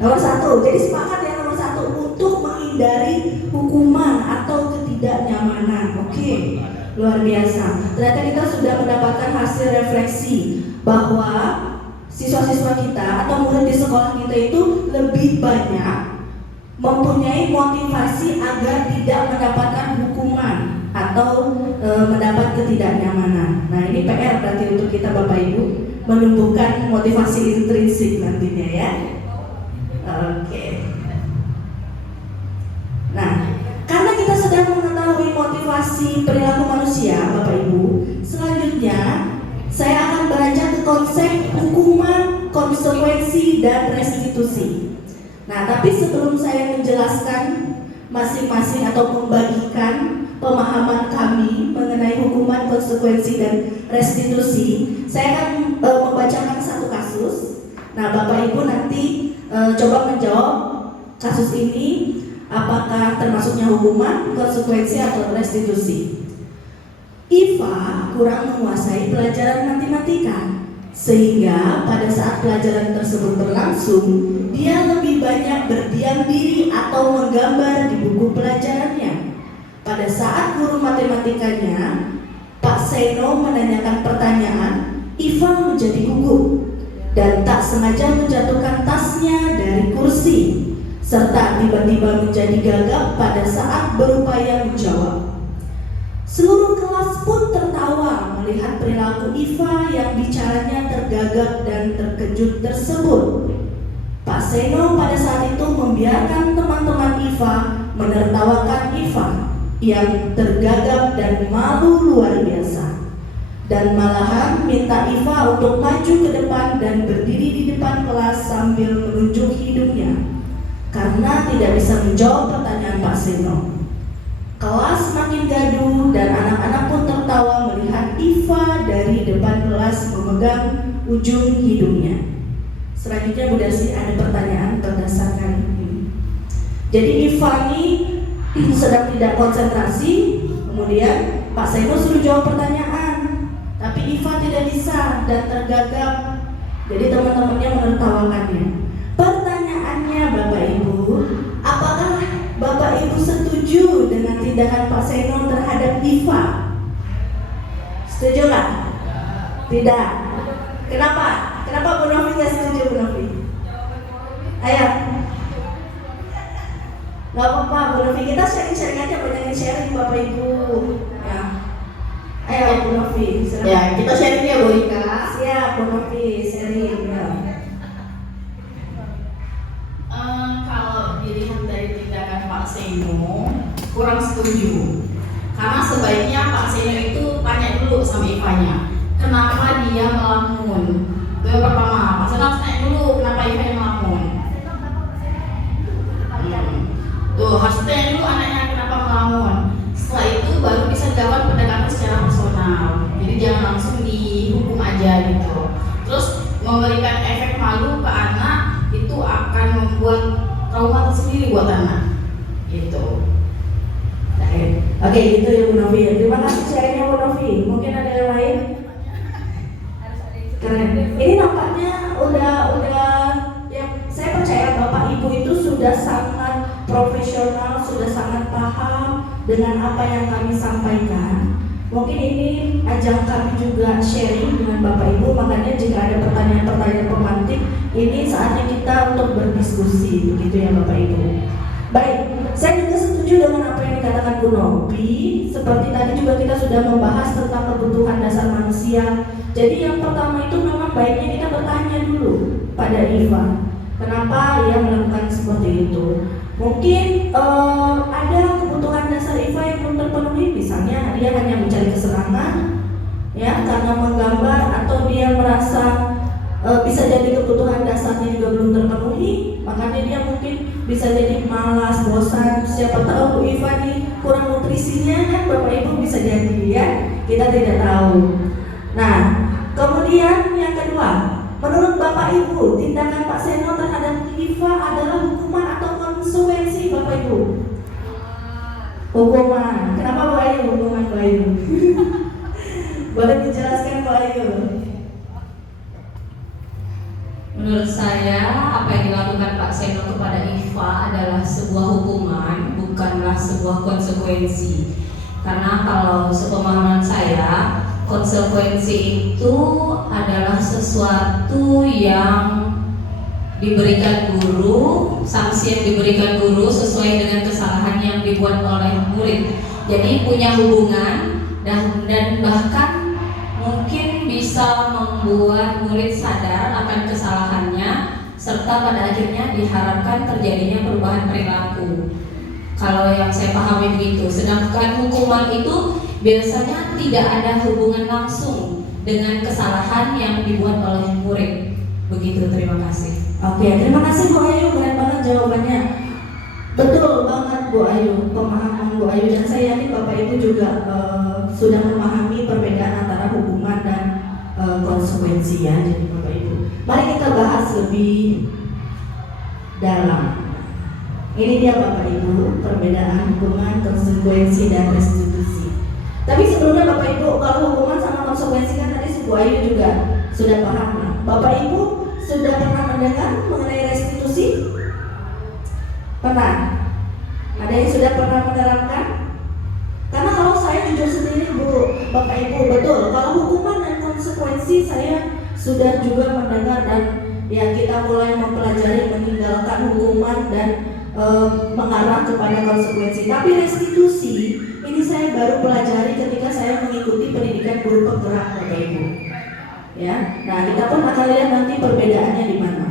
Nomor 1, jadi sepakat ya nomor 1 untuk menghindari hukuman atau ketidaknyamanan. Oke, luar biasa. Ternyata kita sudah mendapatkan hasil refleksi bahwa siswa-siswa kita atau murid di sekolah kita itu lebih banyak mempunyai motivasi agar tidak mendapatkan hukuman atau mendapat ketidaknyamanan. Nah, ini PR berarti untuk kita Bapak Ibu, menumbuhkan motivasi intrinsik nantinya ya. Oke. Nah, karena kita sudah mengetahui motivasi perilaku manusia Bapak Ibu, selanjutnya saya akan beranjak ke konsep hukuman, konsekuensi, dan restitusi. Nah, tapi sebelum saya menjelaskan masing-masing atau membagikan pemahaman kami mengenai hukuman, konsekuensi, dan restitusi, saya akan membacakan satu kasus. Nah, Bapak Ibu nanti coba menjawab kasus ini apakah termasuknya hukuman, konsekuensi, atau restitusi. Iva kurang menguasai pelajaran matematika, sehingga pada saat pelajaran tersebut berlangsung, dia lebih banyak berdiam diri atau menggambar di buku pelajarannya. pada saat guru matematikanya Pak Seno menanyakan pertanyaan, Iva menjadi gugup dan tak sengaja menjatuhkan tasnya dari kursi, serta tiba-tiba menjadi gagap pada saat berupaya menjawab. Seluruh kelas pun tertawa melihat perilaku Iva yang bicaranya tergagap dan terkejut tersebut. Pak Seno pada saat itu membiarkan teman-teman Iva menertawakan Iva yang tergagap dan malu luar biasa, dan malahan minta Iva untuk maju ke depan dan berdiri di depan kelas sambil menunjuk hidungnya karena tidak bisa menjawab pertanyaan Pak Seno. Kelas makin gaduh dan anak-anak pun tertawa melihat Iva dari depan kelas memegang ujung hidungnya. Selanjutnya Bu Darsi ada pertanyaan berdasarkan ini. Jadi Iva ini sedang tidak konsentrasi, kemudian Pak Seno suruh jawab pertanyaan, tapi Iva tidak bisa dan tergagap. Jadi teman-temannya menertawakannya. Pertanyaannya Bapak Ibu, apakah Bapak Ibu setuju dengan tindakan Pak Seno terhadap Iva? Setuju nggak? Tidak. Kenapa? Kenapa Bu Novi nggak setuju, Bu Novi? Ayo. Nggak apa-apa Bu Novi, kita sharing-sharing aja, banyakin sharing Bapak Ibu. Ya. Ayo Bu Novi. Silakan. Ya, kita sharing ya Bu Ika. Siap Bu Novi, sharing ya. Kalau dilihat dari tindakan Pak Seno, kurang setuju. Karena sebaiknya Pak Seno itu tanya dulu sama Ivanya, kenapa dia melamun. Itu yang pertama. Pak Seno harus tanya dulu kenapa Ivanya melamun. Tuh, harus tanya dulu anaknya kenapa melamun. Setelah itu baru bisa jawab pendekatan secara personal. Jadi jangan langsung dihukum aja gitu. Terus memberikan efek malu ke anak itu akan membuat trauma tersendiri buat anak. Gitu. Oke, itu ya Bu Novi. Terima kasih sharingnya Bu Novi. Mungkin ada yang lain? Keren. Ini nampaknya udah ya, saya percaya Bapak Ibu itu sudah sangat profesional, sudah sangat paham dengan apa yang kami sampaikan. Mungkin ini ajang kami juga sharing dengan Bapak Ibu, makanya jika ada pertanyaan-pertanyaan pemantik, ini saatnya kita untuk berdiskusi, begitu ya Bapak Ibu. Baik, saya juga setuju dengan apa yang dikatakan Bu Novi. Seperti tadi juga kita sudah membahas tentang kebutuhan dasar manusia. Jadi yang pertama itu memang baiknya kita bertanya dulu pada Iva, kenapa ia melakukan seperti itu. Mungkin ada kebutuhan dasar Iva yang belum terpenuhi, misalnya dia hanya mencari kesenangan, ya, karena menggambar, atau dia merasa bisa jadi kebutuhan dasarnya juga belum terpenuhi, makanya dia mungkin bisa jadi malas, bosan. Siapa tahu Bu Iva nih kurang nutrisinya kan, Bapak Ibu bisa jadi, ya, kita tidak tahu. Nah, kemudian yang kedua, menurut Bapak Ibu, tindakan Pak Seno terhadap Iva adalah hukuman atau konsekuensi, Bapak Ibu? Hukuman. Kenapa Bu Ayu hukuman, Bu Ayu? Boleh dijelaskan Bu Ayu? Menurut saya, apa yang dilakukan Pak Seno kepada Iva adalah sebuah hukuman, bukanlah sebuah konsekuensi. Karena kalau sepemahaman saya, konsekuensi itu adalah sesuatu yang diberikan guru, sanksi yang diberikan guru sesuai dengan kesalahan yang dibuat oleh murid. Jadi punya hubungan dan bahkan mungkin bisa membuat murid sadar akan kesalahannya, serta pada akhirnya diharapkan terjadinya perubahan perilaku. Kalau yang saya pahami begitu. Sedangkan hukuman itu biasanya tidak ada hubungan langsung dengan kesalahan yang dibuat oleh murid. Begitu, terima kasih. Oke, terima kasih Bu Ayu, keren banget jawabannya. Betul banget Bu Ayu, pemahaman Bu Ayu, dan saya yakin Bapak Ibu juga sudah memahami perbedaan antara hukuman dan konsekuensi, ya. Jadi Bapak Ibu, mari kita bahas lebih dalam. Ini dia Bapak Ibu, perbedaan hukuman, konsekuensi, dan restitusi. Tapi sebelumnya Bapak Ibu, kalau hukuman sama konsekuensi kan tadi Bu Ayu juga sudah paham. Bapak Ibu sudah pernah mendengar mengenai restitusi? Pernah? Ada yang sudah pernah menerapkan? Bapak Ibu, betul. Kalau hukuman dan konsekuensi saya sudah juga mendengar, dan ya kita mulai mempelajari meninggalkan hukuman dan mengarah kepada konsekuensi. Tapi restitusi ini saya baru pelajari ketika saya mengikuti pendidikan guru penggerak, Bapak Ibu. Ya, nah kita pun akan lihat nanti perbedaannya di mana.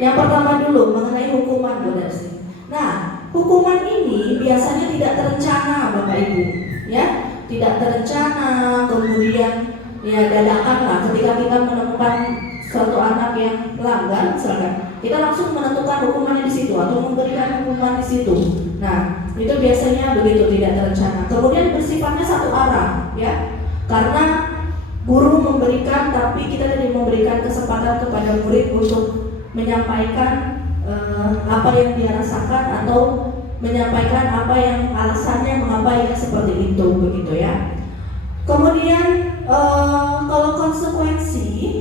Yang pertama dulu mengenai hukuman, Bu Darsi. Nah, hukuman ini biasanya tidak terencana, Bapak Ibu. Ya, tidak terencana, kemudian ya dadakan lah. Ketika kita menemukan suatu anak yang melanggar, misalkan, kita langsung menentukan hukumannya di situ atau memberikan hukuman di situ. Nah, itu biasanya begitu, tidak terencana. Kemudian bersifatnya satu arah, ya, karena guru memberikan, tapi kita tidak memberikan kesempatan kepada murid untuk menyampaikan apa yang dia rasakan atau menyampaikan apa yang alasannya mengapa ia seperti itu, begitu ya. Kemudian kalau konsekuensi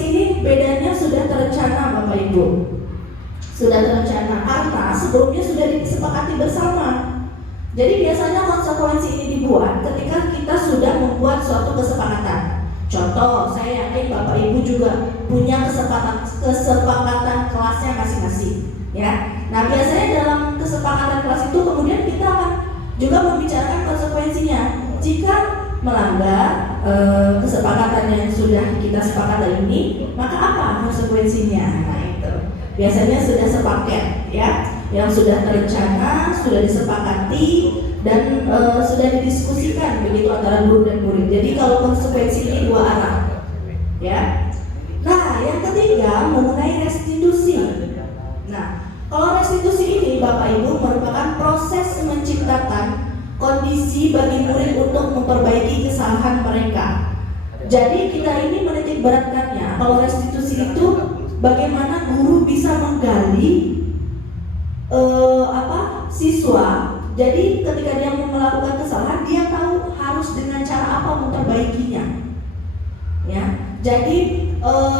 ini bedanya sudah terencana, Bapak Ibu. Sudah terencana karena sebelumnya sudah disepakati bersama. Jadi biasanya konsekuensi ini dibuat ketika kita sudah membuat suatu kesepakatan. Contoh, saya yakin Bapak Ibu juga punya kesepakatan kelasnya masing-masing, ya. Nah, biasanya dalam kesepakatan kelas itu kemudian kita akan juga membicarakan konsekuensinya. Jika melanggar kesepakatan yang sudah kita sepakati ini, maka apa konsekuensinya? Nah, itu biasanya sudah sepaket, ya, yang sudah terencana, sudah disepakati, dan sudah didiskusikan begitu antara guru dan murid. Jadi kalau konsekuensi ini dua arah, ya. Nah, yang ketiga mengenai restitusi. Nah, kalau restitusi ini, Bapak Ibu, merupakan proses menciptakan kondisi bagi murid untuk memperbaiki kesalahan mereka. Jadi kita ini menitik beratkannya, kalau restitusi itu bagaimana guru bisa menggali siswa. Jadi ketika dia melakukan kesalahan, dia tahu harus dengan cara apa memperbaikinya. Ya, jadi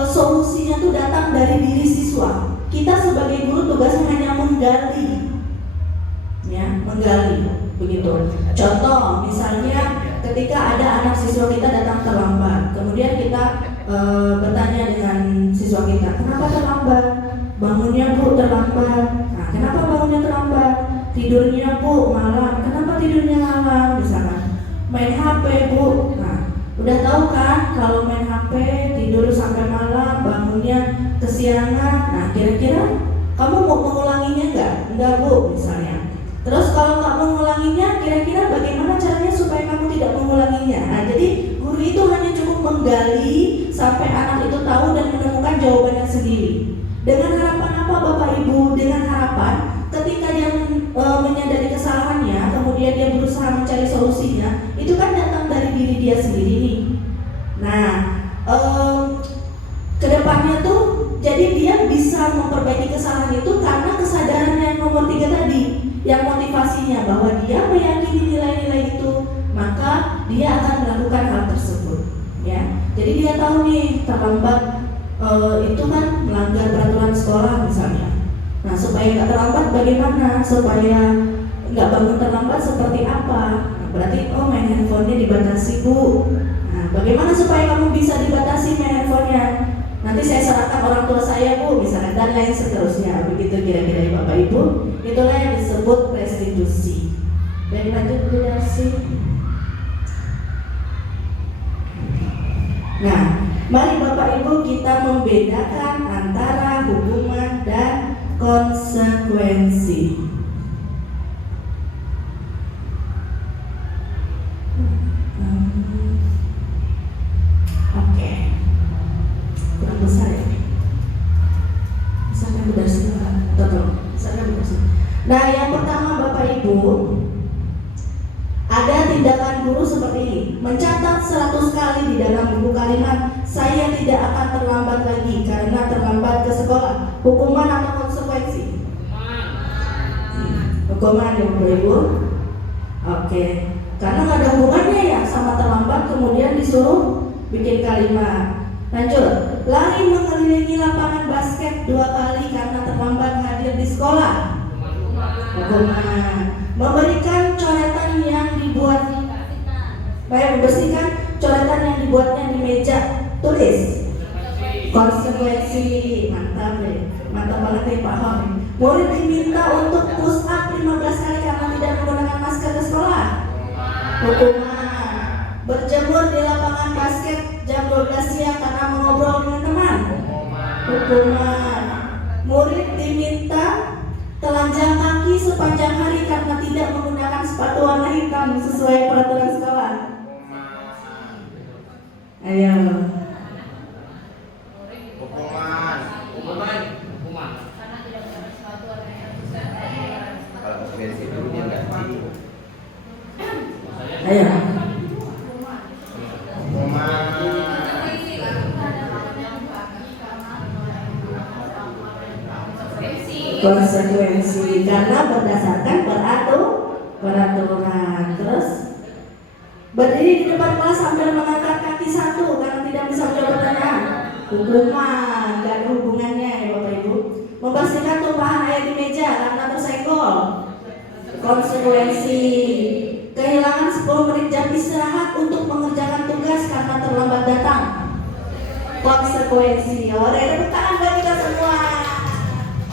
solusinya itu datang dari diri siswa. Kita sebagai guru tugasnya hanya menggali, ya, menggali. Begitu. Contoh, misalnya ketika ada anak siswa kita datang terlambat, kemudian kita bertanya dengan siswa kita, kenapa terlambat? Bangunnya Bu terlambat. Nah, kenapa bangunnya terlambat? Tidurnya Bu malam. Kenapa tidurnya malam? Misalkan main HP Bu. Nah, udah tahu kan kalau main HP tidur sampai malam, bangunnya kesiangan. Nah, kira-kira kamu mau mengulanginya enggak? Enggak Bu, misalnya. Terus kalau nggak mengulanginya, kira-kira bagaimana caranya supaya kamu tidak mengulanginya? Nah, jadi guru itu hanya cukup menggali sampai anak itu tahu dan menemukan jawabannya sendiri. Dengan harapan apa, Bapak Ibu? Dengan harapan ketika dia menyadari kesalahannya, kemudian dia berusaha mencari solusinya, itu kan datang dari diri dia sendiri nih. Nah, kedepannya tuh, jadi dia bisa memperbaiki kesalahan itu karena kesadaran yang nomor 3 tadi, yang motivasinya bahwa dia meyakini nilai-nilai itu, maka dia akan melakukan hal tersebut, ya. Jadi dia tahu nih terlambat itu kan melanggar peraturan sekolah misalnya. Nah, supaya nggak terlambat bagaimana? Supaya nggak bangun terlambat seperti apa? Nah, berarti main handphonenya dibatasi Bu. Nah, bagaimana supaya kamu bisa dibatasi main handphonenya? Nanti saya serahkan orang tua saya Bu, misalnya, dan lain seterusnya. Begitu kira-kira ya, Bapak Ibu. Itulah yang disebut restitusi. Dan lanjut Bu Darsi. Nah, mari Bapak Ibu kita membedakan antara hukuman dan konsekuensi. Oke. Kurang besar ya. Misalnya Bu Darsi, misalnya Bu Darsi. Nah, yang pertama Bapak Ibu, ada tindakan guru seperti ini. Mencatat 100 kali di dalam buku kalimat, saya tidak akan terlambat lagi karena terlambat ke sekolah. Hukuman atau konsekuensi? Hukuman ya Bapak Ibu. Oke. Karena nggak ada hubungannya ya sama terlambat kemudian disuruh bikin kalimat. Lanjut. Lari mengelilingi lapangan basket 2 kali karena terlambat hadir di sekolah. Hukuman. Memberikan coretan yang dibuat Baik, membersihkan coretan yang dibuatnya di meja tulis. Konsekuensi, mantap deh, mantap banget nih Pak Hom. Murid diminta untuk push up 15 kali karena tidak menggunakan masker ke sekolah. Hukuman, berjemur di lapangan basket jam 12 siang karena mengobrol dengan teman. Hukuman, murid diminta telanjang kaki sepanjang hari karena tidak menggunakan sepatu warna hitam sesuai peraturan sekolah. Ayo. Hukuman. Kalau konsekuensi itu dia ganti. Ayo. Konsekuensi karena berdasarkan peraturan. Terus berdiri di depan kelas sambil mengangkat kaki satu karena tidak bisa menjawab pertanyaan. Hukuman, gak ada hubungannya ya Bapak Ibu. Membersihkan tumpahan air di meja karena tersenggol. Konsekuensi kehilangan 10 menit jam istirahat untuk mengerjakan tugas karena terlambat datang. Konsekuensi, tepuk tangan buat kita semua.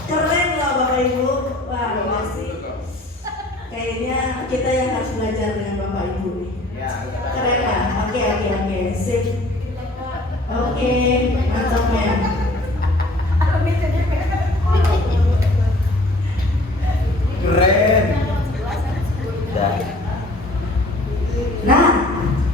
Keren loh Bapak Ibu. Wah, makasih. Kayaknya kita yang harus belajar dengan Bapak Ibu nih. Keren lah. Oke, sip. Oke, mantap ya. Keren. Nah,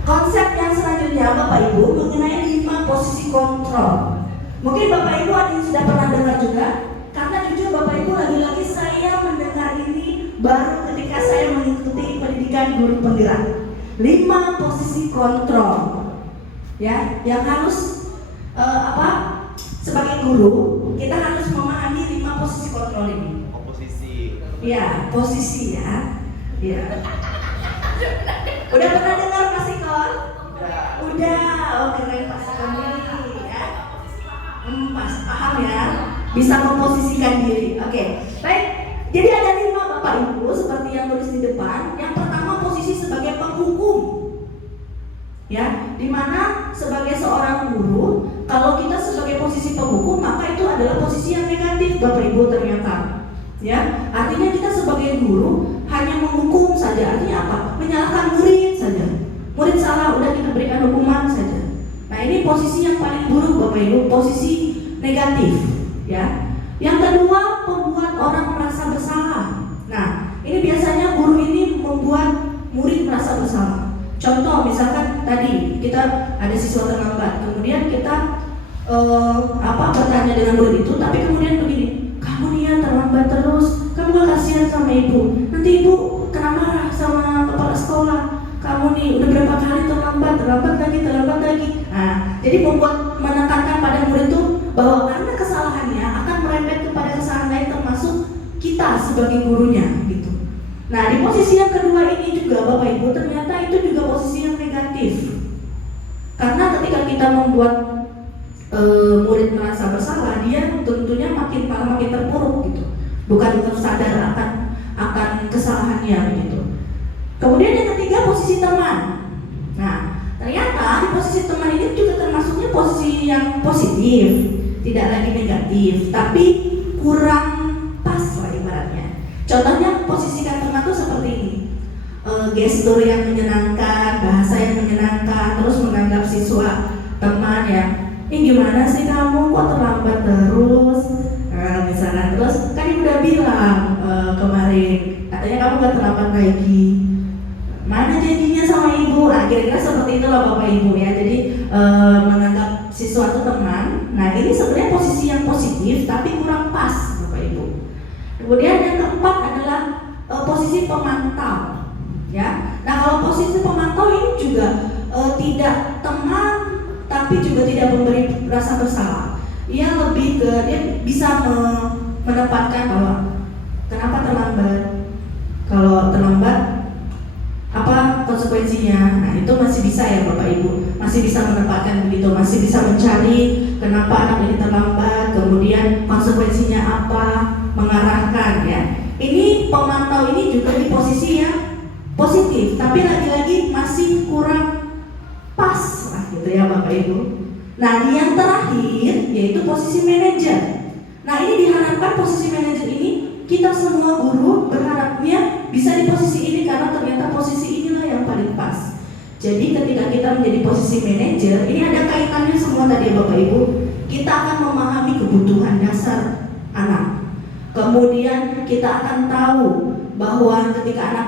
konsep yang selanjutnya Bapak Ibu mengenai 5 posisi kontrol. Mungkin Bapak Ibu ada yang sudah pernah dengar juga. Karena jujur Bapak Ibu lagi-lagi saya mendengar ini baru ketika saya mengikuti pendidikan guru penggerak. 5 posisi kontrol. Ya, yang harus sebagai guru kita harus memahami 5 posisi kontrol ini. Oposisi. Ya, posisi ya. Ya. Udah pernah dengar Pak Sikor? Udah. Oh, keren Pak Sikor nih ya. Pas paham ya. Bisa memposisikan diri. Oke. Baik. Jadi ada 5 Bapak Ibu seperti yang tulis di depan. Yang pertama posisi sebagai penghukum. Ya, dimana sebagai seorang guru, kalau kita sebagai posisi penghukum, maka itu adalah posisi yang negatif, Bapak Ibu ternyata. Ya, artinya kita sebagai guru hanya menghukum saja. Artinya apa? Menyalahkan murid saja. Murid salah, udah kita berikan hukuman saja. Nah, ini posisi yang paling buruk, Bapak Ibu, posisi negatif. Ya. Yang kedua, membuat orang merasa bersalah. Nah, ini biasanya guru ini membuat murid merasa bersalah. Contoh misalkan tadi kita ada siswa terlambat, kemudian kita bertanya dengan murid itu, tapi kemudian begini, kamu nih ya terlambat terus, kamu gak kasihan sama ibu, nanti ibu kena marah sama kepala sekolah, kamu nih udah berapa kali terlambat lagi. Nah, jadi membuat menekankan pada murid itu bahwa karena kesalahannya akan merembet kepada kesalahan lain termasuk kita sebagai gurunya gitu. Nah, di posisi yang kedua ini juga Bapak Ibu ternyata itu juga posisi yang negatif. Karena ketika kita membuat murid merasa bersalah, dia tentunya makin terpuruk gitu. Bukan tersadar akan kesalahannya gitu. Kemudian yang ketiga posisi teman. Nah, ternyata di posisi teman ini juga termasuknya posisi yang positif, tidak lagi negatif, tapi kurang pas lah ibaratnya. Contohnya posisikan teman itu seperti ini, gestur yang menyenangkan, bahasa yang menyenangkan, terus menganggap siswa teman yang gimana sih kamu kok terlambat terus, misalnya. Terus kan ibu udah bilang kemarin katanya kamu gak terlambat lagi, mana janjinya sama ibu. Nah, kira-kira seperti itulah Bapak Ibu ya. Jadi menganggap siswa itu teman. Nah, ini sebenarnya posisi yang positif tapi kurang pas Bapak Ibu. Kemudian yang keempat adalah posisi pemantau. Ya, nah kalau posisi pemantau ini juga tidak teman, tapi juga tidak memberi rasa bersalah. Ia lebih ke dia bisa menempatkan bahwa kenapa terlambat. Kalau terlambat apa konsekuensinya? Nah itu masih bisa ya Bapak Ibu, masih bisa menempatkan begitu, masih bisa mencari kenapa anak ini terlambat, kemudian konsekuensinya apa, mengarahkan ya. Ini pemantau ini juga di posisi yang positif, tapi lagi-lagi masih kurang pas lah gitu ya Bapak Ibu. Nah, yang terakhir yaitu posisi manajer. Nah, ini diharapkan posisi manajer ini kita semua guru berharapnya bisa di posisi ini karena ternyata posisi inilah yang paling pas. Jadi ketika kita menjadi posisi manajer, ini ada kaitannya semua tadi ya Bapak Ibu. Kita akan memahami kebutuhan dasar anak. Kemudian kita akan tahu bahwa ketika anak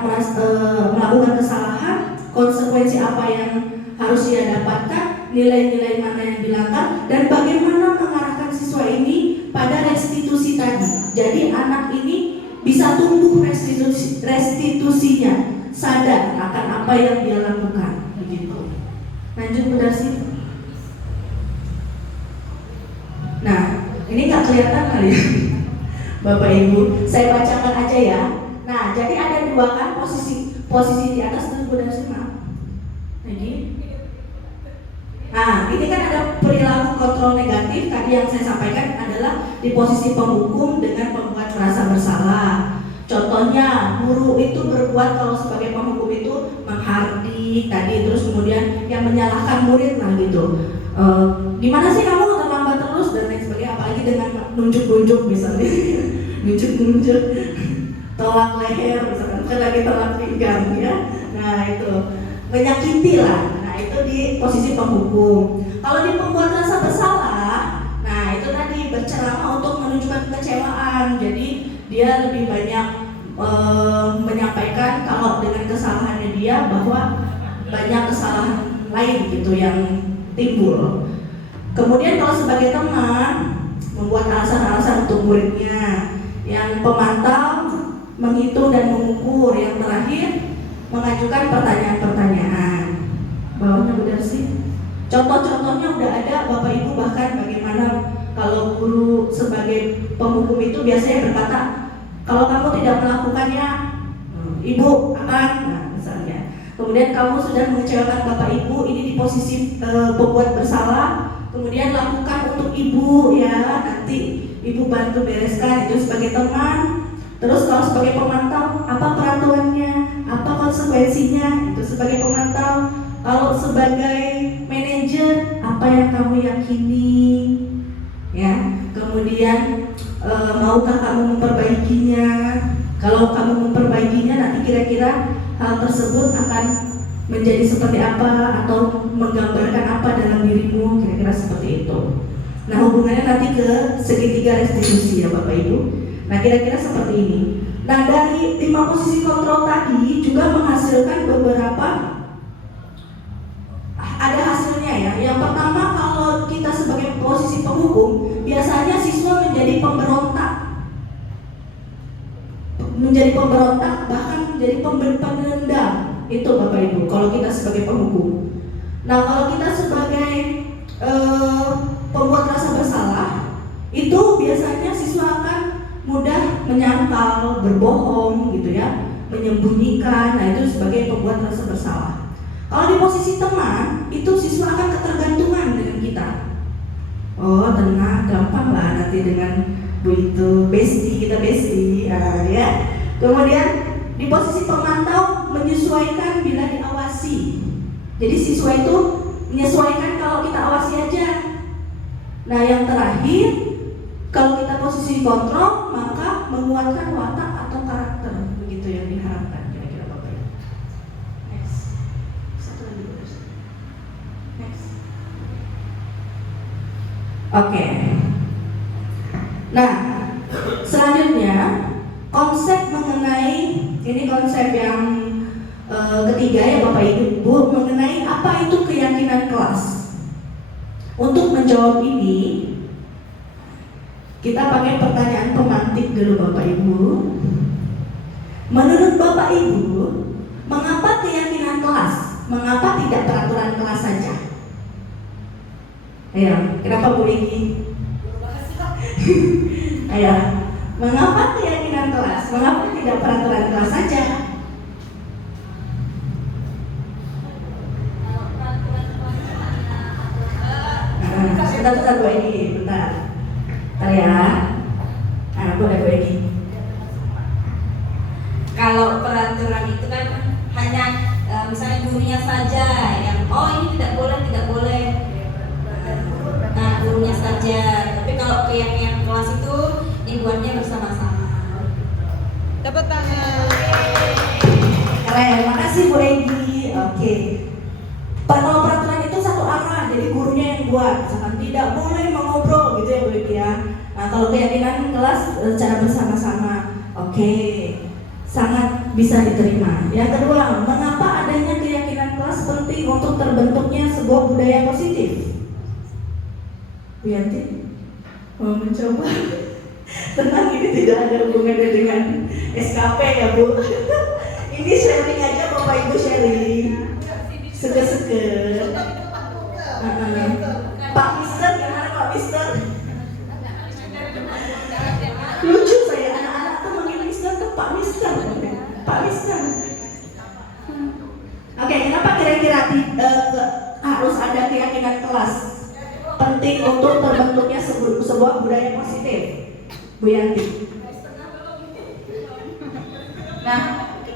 melakukan kesalahan, konsekuensi apa yang harus dia dapatkan, nilai-nilai mana yang dilanggar, dan bagaimana mengarahkan siswa ini pada restitusi tadi. Jadi anak ini bisa tumbuh restitusinya, sadar akan apa yang dia lakukan. Begitu. Lanjut Bu Darsi. Nah, ini nggak kelihatan kali ya Bapak Ibu, saya bacakan aja ya. Nah, jadi ada dua kan posisi di atas itu Bu Darsi, maaf. Nah, ini kan ada perilaku kontrol negatif. Tadi yang saya sampaikan adalah di posisi penghukum dengan pembuat merasa bersalah. Contohnya, guru itu berbuat kalau sebagai penghukum itu menghardik tadi, terus kemudian yang menyalahkan murid lah gitu. Gimana sih kamu terlambat terus dan lain sebagainya, apalagi dengan nunjuk-nunjuk misalnya, nunjuk-nunjuk, tolak leher misalkan, bukan lagi tolak pinggang ya. Nah itu menyakiti lah. Nah itu di posisi penghukum. Kalau di pembuat rasa bersalah, nah itu tadi berceramah untuk menunjukkan kekecewaan. Jadi dia lebih banyak menyampaikan kalau dengan kesalahannya dia bahwa banyak kesalahan lain gitu yang timbul. Kemudian kalau sebagai teman membuat alasan-alasan untuk muridnya. Yang pemantau menghitung dan mengukur. Yang terakhir mengajukan pertanyaan-pertanyaan. Bawahnya Bu Darsi. Contoh-contohnya udah ada Bapak Ibu, bahkan bagaimana kalau guru sebagai penghukum itu biasanya berkata, kalau kamu tidak melakukannya, Ibu akan, nah misalnya. Kemudian kamu sudah mengecewakan Bapak Ibu, ini di posisi pembuat bersalah. Kemudian lakukan untuk Ibu ya, nanti Ibu bantu bereskan. Itu sebagai teman. Terus kalau sebagai pemantau, apa peraturannya, apa konsekuensinya, itu sebagai pemantau. Kalau sebagai manajer, apa yang kamu yakini, ya. Kemudian maukah kamu memperbaikinya? Kalau kamu memperbaikinya, nanti kira-kira hal tersebut akan menjadi seperti apa atau menggambarkan apa dalam dirimu, kira-kira seperti itu. Nah hubungannya nanti ke segitiga restitusi ya Bapak Ibu. Nah kira-kira seperti ini. Nah dari 5 posisi kontrol tadi juga menghasilkan beberapa, ada hasilnya ya. Yang pertama, kalau kita sebagai posisi penghukum, biasanya siswa menjadi pemberontak, bahkan menjadi penendam. Itu Bapak Ibu, kalau kita sebagai penghukum. Nah kalau kita sebagai pembuat rasa bersalah, itu biasanya siswa akan mudah menyangkal, berbohong gitu ya, menyembunyikan. Nah itu sebagai pembuat rasa bersalah. Kalau di posisi teman, itu siswa akan ketergantungan dengan kita. Oh tenang, gampang lah nanti dengan Bu itu, bestie, kita bestie ya. Kemudian di posisi pemantau, menyesuaikan bila diawasi. Jadi siswa itu menyesuaikan kalau kita awasi aja. Nah yang terakhir, kalau kita posisi kontrol, maka menguatkan watak atau karakter. Begitu yang diharapkan kira-kira Bapak Ibu. Next. Satu lagi terus. Next. Oke. Nah, selanjutnya konsep mengenai, ini konsep yang ketiga ya Bapak Ibu, mengenai apa itu keyakinan kelas. Untuk menjawab ini, kita pakai pertanyaan pemantik dulu Bapak Ibu. Menurut Bapak Ibu, mengapa keyakinan kelas? Mengapa tidak peraturan kelas saja? Ayo, kenapa Bu Iki? Ayo, mengapa keyakinan kelas? Mengapa tidak peraturan kelas saja? Bentar Bu Iki, bentar. Bentar ya. Aku ada Bu Iki. Kalau peraturan itu kan hanya saja yang ini tidak boleh. Nah, gurunya saja. Tapi kalau keyakinan kelas itu dibuatnya bersama-sama. Tepuk tangan. Keren, makasih Bu Regi. Oke. Kalau peraturan itu satu arah, jadi gurunya yang buat. Misalkan tidak boleh mengobrol gitu ya Bu Regi ya. Nah, kalau keyakinan kelas secara bersama-sama, oke, sangat bisa diterima. Yang kedua, mengapa adanya keyakinan kelas penting untuk terbentuknya sebuah budaya positif? Bu Yanti, mau mencoba? Tenang, ini tidak ada hubungannya dengan SKP ya Bu. Ini sharing aja, Bapak Ibu sharing. Seke-seke. Pak Mister, gimana Pak Mister? Lucu saya, anak-anak tuh manggil Mister tuh Pak Mister. Pak Mister. Oke, kenapa kira-kira harus ada keyakinan kelas penting untuk terbentuknya sebuah budaya positif? Bu Yanti. Nah,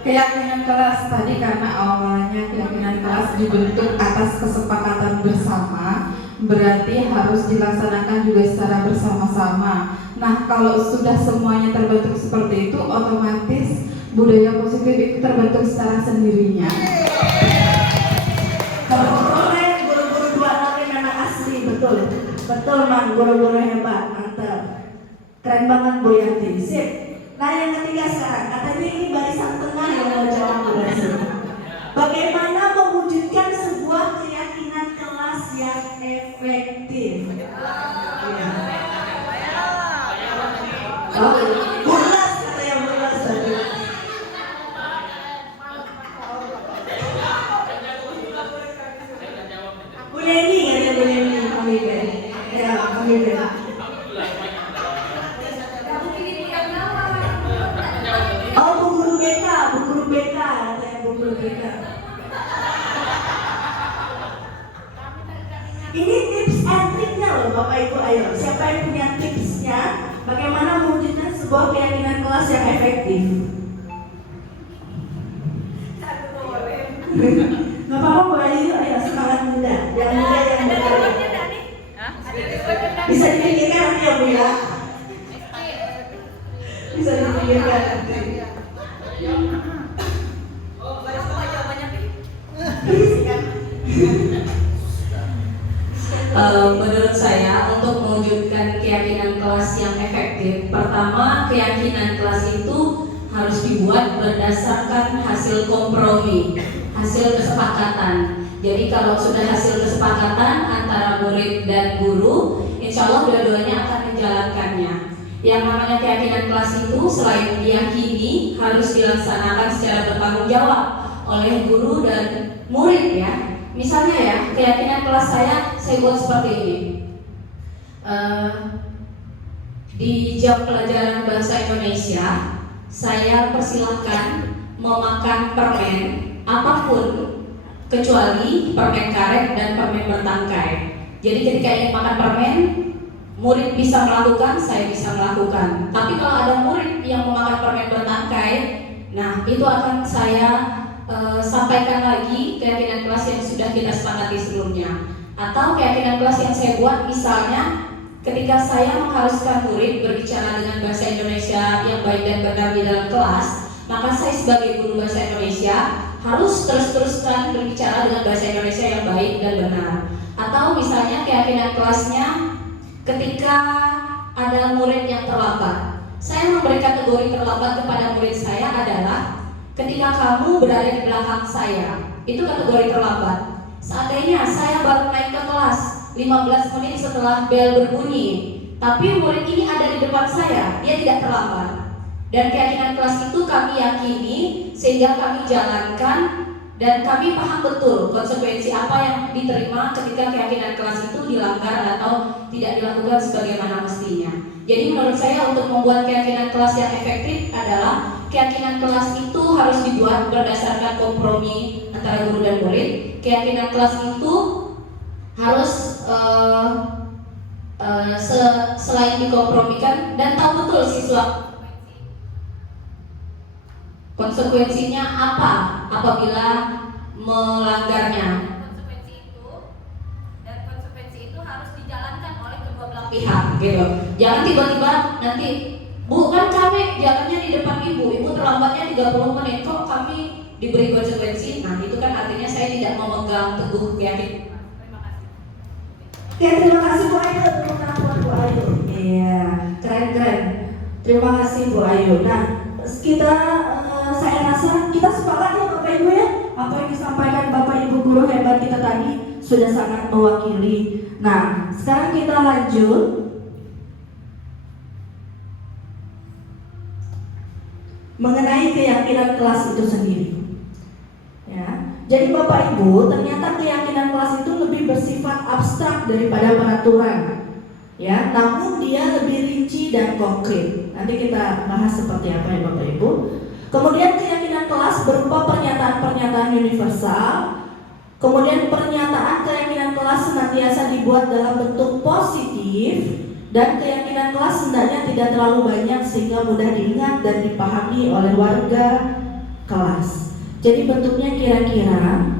keyakinan kelas tadi karena awalnya keyakinan kelas dibentuk atas kesepakatan bersama, berarti harus dilaksanakan juga secara bersama-sama. Nah, kalau sudah semuanya terbentuk seperti itu, otomatis budaya positif itu terbentuk secara sendirinya. Keren, guru-guru 26 memang asli, betul. Betul, Mang, guru-guru hebat, mantap. Keren banget Bu Yanti, sip. Nah, yang ketiga sekarang, katanya ini barisan tengah yang mau jawab Bu Yanti. Bagaimana mewujudkan sebuah keyakinan kelas yang efektif? Oh, bulas katanya bulas tadi. Bu Neni katanya Bu Neni, Amiben. Ya, Amiben. Oh, Bu Guru BK, katanya Bu Guru BK. Ini tips and triknya loh Bapak Ibu, ayo. Siapa yang punya tipsnya? Bagaimana mewujudkan sebuah keyakinan kelas yang efektif? Gak apa-apa Bu Ayu, ayo semangat muda. Yang muda yang benar. Bisa dipikirkan nanti ya Bu ya. Bisa dipikirkan nanti. Menurut saya untuk mewujudkan keyakinan kelas yang efektif, pertama keyakinan kelas itu harus dibuat berdasarkan hasil kompromi, hasil kesepakatan. Jadi kalau sudah hasil kesepakatan antara murid dan guru, insya Allah dua-duanya akan menjalankannya. Yang namanya keyakinan kelas itu selain diyakini harus dilaksanakan secara bertanggung jawab oleh guru dan murid ya. Misalnya ya, keyakinan kelas saya buat seperti ini. Di jam pelajaran bahasa Indonesia, saya persilahkan memakan permen apapun kecuali permen karet dan permen bertangkai. Jadi ketika ingin makan permen, murid bisa melakukan, saya bisa melakukan. Tapi kalau ada murid yang memakan permen bertangkai, nah itu akan saya sampaikan lagi keyakinan kelas yang sudah kita sepakati sebelumnya. Atau keyakinan kelas yang saya buat misalnya ketika saya mengharuskan murid berbicara dengan bahasa Indonesia yang baik dan benar di dalam kelas, maka saya sebagai guru bahasa Indonesia harus terus-teruskan berbicara dengan bahasa Indonesia yang baik dan benar. Atau misalnya keyakinan kelasnya ketika ada murid yang terlambat, saya memberi kategori terlambat kepada murid saya adalah ketika kamu berada di belakang saya, itu kategori terlambat. Seandainya saya baru naik ke kelas 15 menit setelah bel berbunyi, tapi murid ini ada di depan saya, dia tidak terlambat. Dan keyakinan kelas itu kami yakini sehingga kami jalankan dan kami paham betul konsekuensi apa yang diterima ketika keyakinan kelas itu dilanggar atau tidak dilakukan sebagaimana mestinya. Jadi menurut saya untuk membuat keyakinan kelas yang efektif adalah keyakinan kelas itu harus dibuat berdasarkan kompromi antara guru dan murid. Keyakinan kelas itu harus selain dikompromikan dan tahu betul siswa konsekuensinya apa apabila melanggarnya. Konsekuensi itu harus dijalankan oleh kedua belah pihak gitu. Jangan tiba-tiba nanti, Bu, kan kami jalannya di depan ibu terlambatnya 30 menit, kok kami diberi konsekuensi? Nah, itu kan artinya saya tidak memegang teguh keyakinan. Oke, terima kasih Bu Ayu, tepuk tangan buat Bu Ayu. Iya, keren. Terima kasih Bu Ayu. Nah, saya rasa kita sepakat ya Bapak Ibu ya, apa yang disampaikan Bapak Ibu guru hebat kita tadi sudah sangat mewakili. Nah, sekarang kita lanjut. Mengenai keyakinan kelas itu sendiri. Ya. Jadi Bapak Ibu, ternyata keyakinan kelas itu lebih bersifat abstrak daripada peraturan. Ya, namun dia lebih rinci dan konkret. Nanti kita bahas seperti apa ya Bapak Ibu. Kemudian keyakinan kelas berupa pernyataan-pernyataan universal. Kemudian pernyataan keyakinan kelas senantiasa dibuat dalam bentuk positif. Dan keyakinan kelas hendaknya tidak terlalu banyak sehingga mudah diingat dan dipahami oleh warga kelas. Jadi bentuknya kira-kira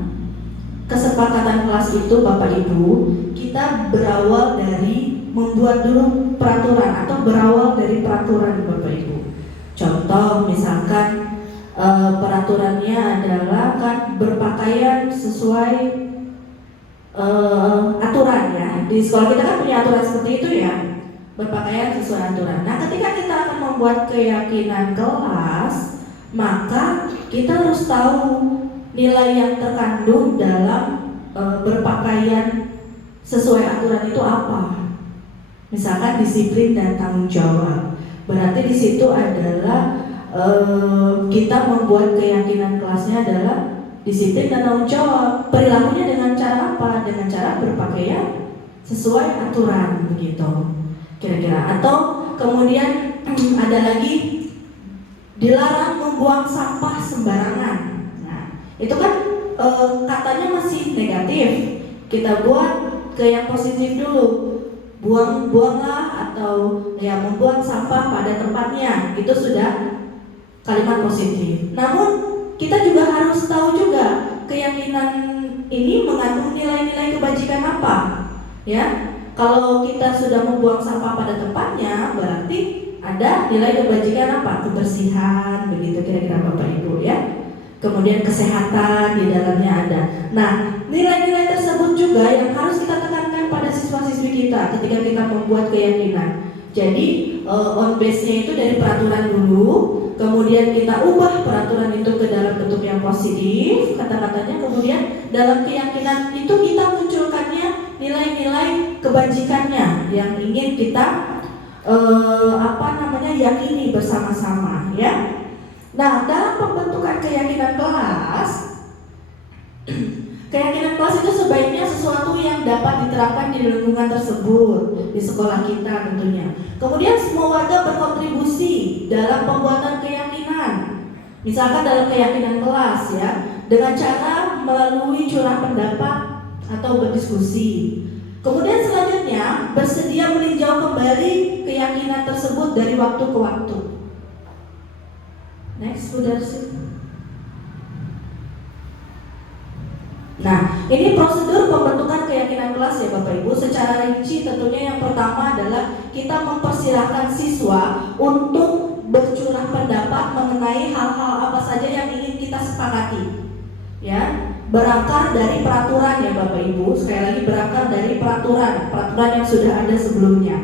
kesepakatan kelas itu Bapak Ibu, kita berawal dari membuat dulu peraturan atau berawal dari peraturan Bapak Ibu. Contoh misalkan peraturannya adalah kan berpakaian sesuai aturan ya. Di sekolah kita kan punya aturan seperti itu ya. Berpakaian sesuai aturan. Nah, ketika kita akan membuat keyakinan kelas, maka kita harus tahu nilai yang terkandung dalam berpakaian sesuai aturan itu apa. Misalkan disiplin dan tanggung jawab. Berarti di situ adalah kita membuat keyakinan kelasnya adalah disiplin dan tanggung jawab. Perilakunya dengan cara apa? Dengan cara berpakaian sesuai aturan begitu. Kira-kira. Atau kemudian ada lagi dilarang membuang sampah sembarangan. Nah, itu kan katanya masih negatif. Kita buat ke yang positif dulu. Buanglah atau ya membuang sampah pada tempatnya. Itu sudah kalimat positif. Namun kita juga harus tahu juga keyakinan ini mengandung nilai-nilai kebajikan apa, ya. Kalau kita sudah membuang sampah pada tempatnya, berarti ada nilai kebajikan apa? Kebersihan, begitu kira-kira Bapak Ibu ya. Kemudian kesehatan di dalamnya ada. Nah, nilai-nilai tersebut juga yang harus kita tekankan pada siswa-siswi kita ketika kita membuat keyakinan. Jadi on base-nya itu dari peraturan dulu, kemudian kita ubah peraturan itu ke dalam bentuk yang positif, kata-katanya, kemudian dalam keyakinan itu kita munculkannya nilai-nilai kebajikannya yang ingin kita yakini bersama-sama ya. Nah, dalam pembentukan keyakinan kelas, keyakinan kelas itu sebaiknya sesuatu yang dapat diterapkan di lingkungan tersebut, di sekolah kita tentunya. Kemudian semua warga berkontribusi dalam pembuatan keyakinan. Misalkan dalam keyakinan kelas ya, dengan cara melalui curah pendapat atau berdiskusi. Kemudian selanjutnya bersedia meninjau kembali keyakinan tersebut dari waktu ke waktu. Next, Bu Darsi. Nah, ini prosedur pembentukan keyakinan kelas ya Bapak Ibu. Secara rinci tentunya yang pertama adalah kita mempersilahkan siswa untuk bercurah pendapat mengenai hal-hal apa saja yang ingin kita sepakati. Ya, berakar dari peraturan ya Bapak Ibu. Sekali lagi berakar dari peraturan yang sudah ada sebelumnya.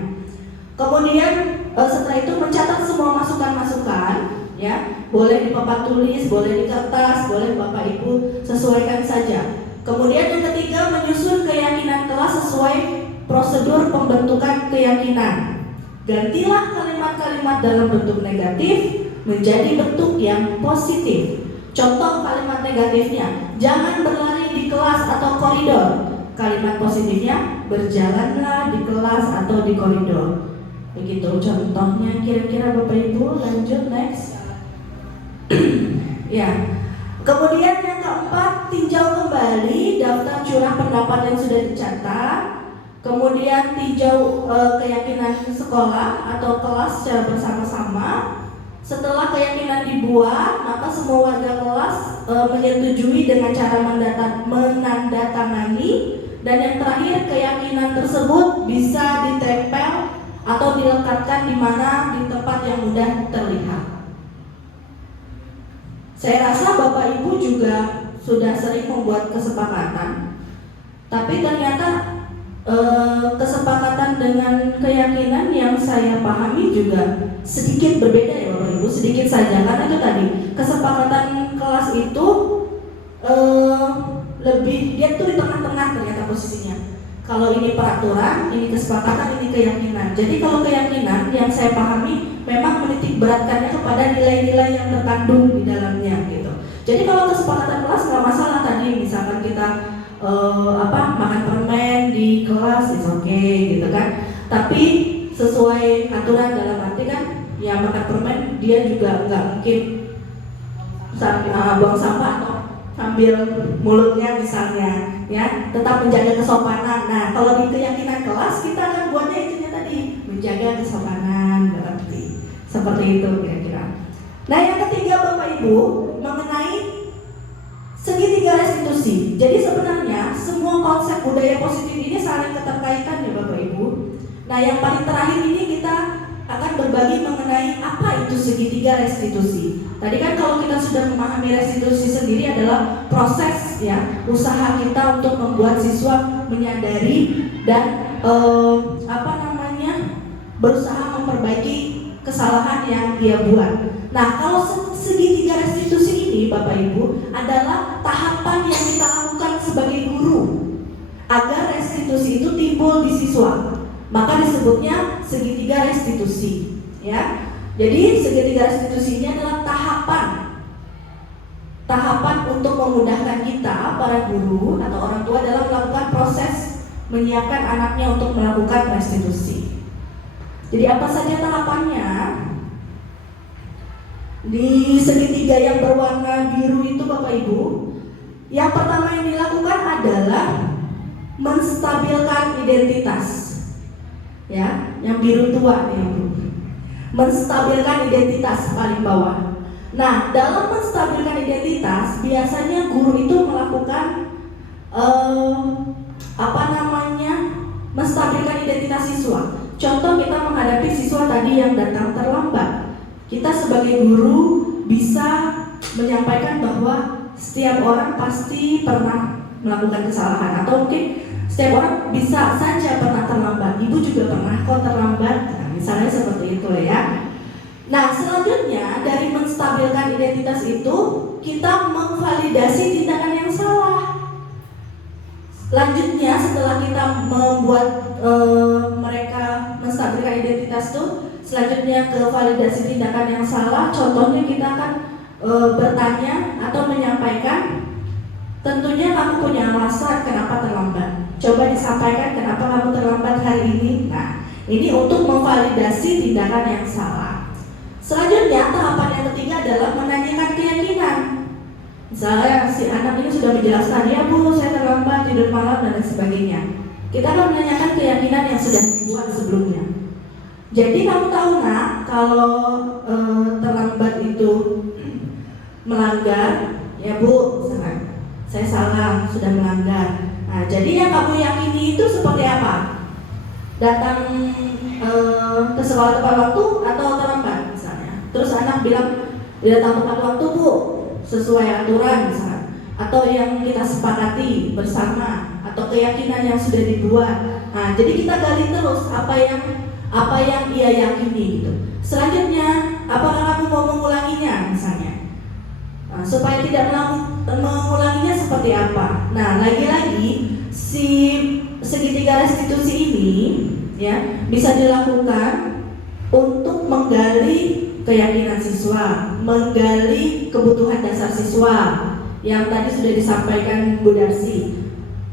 Kemudian setelah itu mencatat semua masukan-masukan. Ya, boleh di papan tulis, boleh di kertas, boleh Bapak Ibu sesuaikan saja. Kemudian yang ketiga, menyusun keyakinan kelas sesuai prosedur pembentukan keyakinan. Gantilah kalimat-kalimat dalam bentuk negatif menjadi bentuk yang positif. Contoh kalimat negatifnya, jangan berlari di kelas atau koridor. Kalimat positifnya, berjalanlah di kelas atau di koridor. Begitu contohnya kira-kira Bapak Ibu. Lanjut next. Ya. Kemudian yang keempat, tinjau kembali daftar curah pendapat yang sudah dicatat. Kemudian tinjau keyakinan sekolah atau kelas secara bersama-sama. Setelah keyakinan dibuat, maka semua warga kelas menyetujui dengan cara menandatangani, dan yang terakhir keyakinan tersebut bisa ditempel atau dilekatkan di mana di tempat yang mudah terlihat. Saya rasa Bapak Ibu juga sudah sering membuat kesepakatan, tapi ternyata kesepakatan dengan keyakinan yang saya pahami juga sedikit berbeda ya Bapak Ibu, sedikit saja, karena itu tadi kesepakatan kelas itu lebih, dia tuh di tengah-tengah ternyata posisinya. Kalau ini peraturan, ini kesepakatan, ini keyakinan. Jadi kalau keyakinan yang saya pahami memang menitik beratkannya kepada nilai-nilai yang terkandung di dalamnya gitu. Jadi kalau kesepakatan kelas nggak masalah tadi, misalkan kita makan permen di kelas is okay gitu kan. Tapi sesuai aturan, dalam arti kan ya makan permen dia juga nggak mungkin buang sampah atau ambil mulutnya misalnya, ya, tetap menjaga kesopanan. Nah, kalau di keyakinan kelas kita akan buatnya itunya tadi, menjaga kesopanan, berarti seperti itu kira-kira. Nah, yang ketiga Bapak Ibu mengenai segitiga restitusi. Jadi sebenarnya semua konsep budaya positif ini saling keterkaitan ya Bapak Ibu. Nah, yang paling terakhir ini kita akan berbagi mengenai apa itu segitiga restitusi. Tadi kan kalau kita sudah memahami restitusi sendiri adalah proses ya, usaha kita untuk membuat siswa menyadari dan berusaha memperbaiki kesalahan yang dia buat. Nah, kalau segitiga restitusi ini Bapak Ibu adalah tahapan yang kita lakukan sebagai guru agar restitusi itu timbul di siswa. Maka disebutnya segitiga restitusi, ya. Jadi segitiga restitusi ini adalah tahapan untuk memudahkan kita para guru atau orang tua dalam melakukan proses menyiapkan anaknya untuk melakukan restitusi. Jadi apa saja tahapannya? Di segitiga yang berwarna biru itu Bapak Ibu, yang pertama yang dilakukan adalah menstabilkan identitas. Ya, yang biru tua ya Bu. Menstabilkan identitas paling bawah. Nah, dalam menstabilkan identitas biasanya guru itu melakukan menstabilkan identitas siswa. Contoh, kita menghadapi siswa tadi yang datang terlambat. Kita sebagai guru bisa menyampaikan bahwa setiap orang pasti pernah melakukan kesalahan, atau mungkin setiap orang bisa saja pernah terlambat. Ibu juga pernah kok terlambat, nah, misalnya seperti itu ya. Nah, selanjutnya dari menstabilkan identitas itu kita memvalidasi tindakan yang salah. Selanjutnya setelah kita membuat mereka menstabilkan identitas itu, selanjutnya ke validasi tindakan yang salah. Contohnya kita akan bertanya atau menyampaikan, tentunya kamu punya alasan kenapa terlambat. Coba disampaikan kenapa kamu terlambat hari ini. Nah, ini untuk memvalidasi tindakan yang salah. Selanjutnya tahapan yang ketiga adalah menanyakan keyakinan. Misalnya si anak ini sudah menjelaskan, ya Bu, saya terlambat tidur malam dan sebagainya. Kita akan menanyakan keyakinan yang sudah dibuat sebelumnya. Jadi kamu tahu nak, kalau terlambat itu melanggar, ya Bu, misalkan, saya salah, sudah melanggar. Nah, jadi yang kamu yakini itu seperti apa? Datang ke sekolah tepat waktu atau terlambat misalnya. Terus anak bilang tidak datang tepat waktu Bu, sesuai aturan misalnya, atau yang kita sepakati bersama, atau keyakinan yang sudah dibuat. Nah, jadi kita gali terus apa yang ia yakini gitu. Selanjutnya, apakah kamu mau mengulanginya misalnya? Nah, supaya tidak mengulanginya seperti apa? Nah, lagi-lagi si segitiga restitusi ini ya bisa dilakukan untuk menggali keyakinan siswa, menggali kebutuhan dasar siswa yang tadi sudah disampaikan Bu Darsi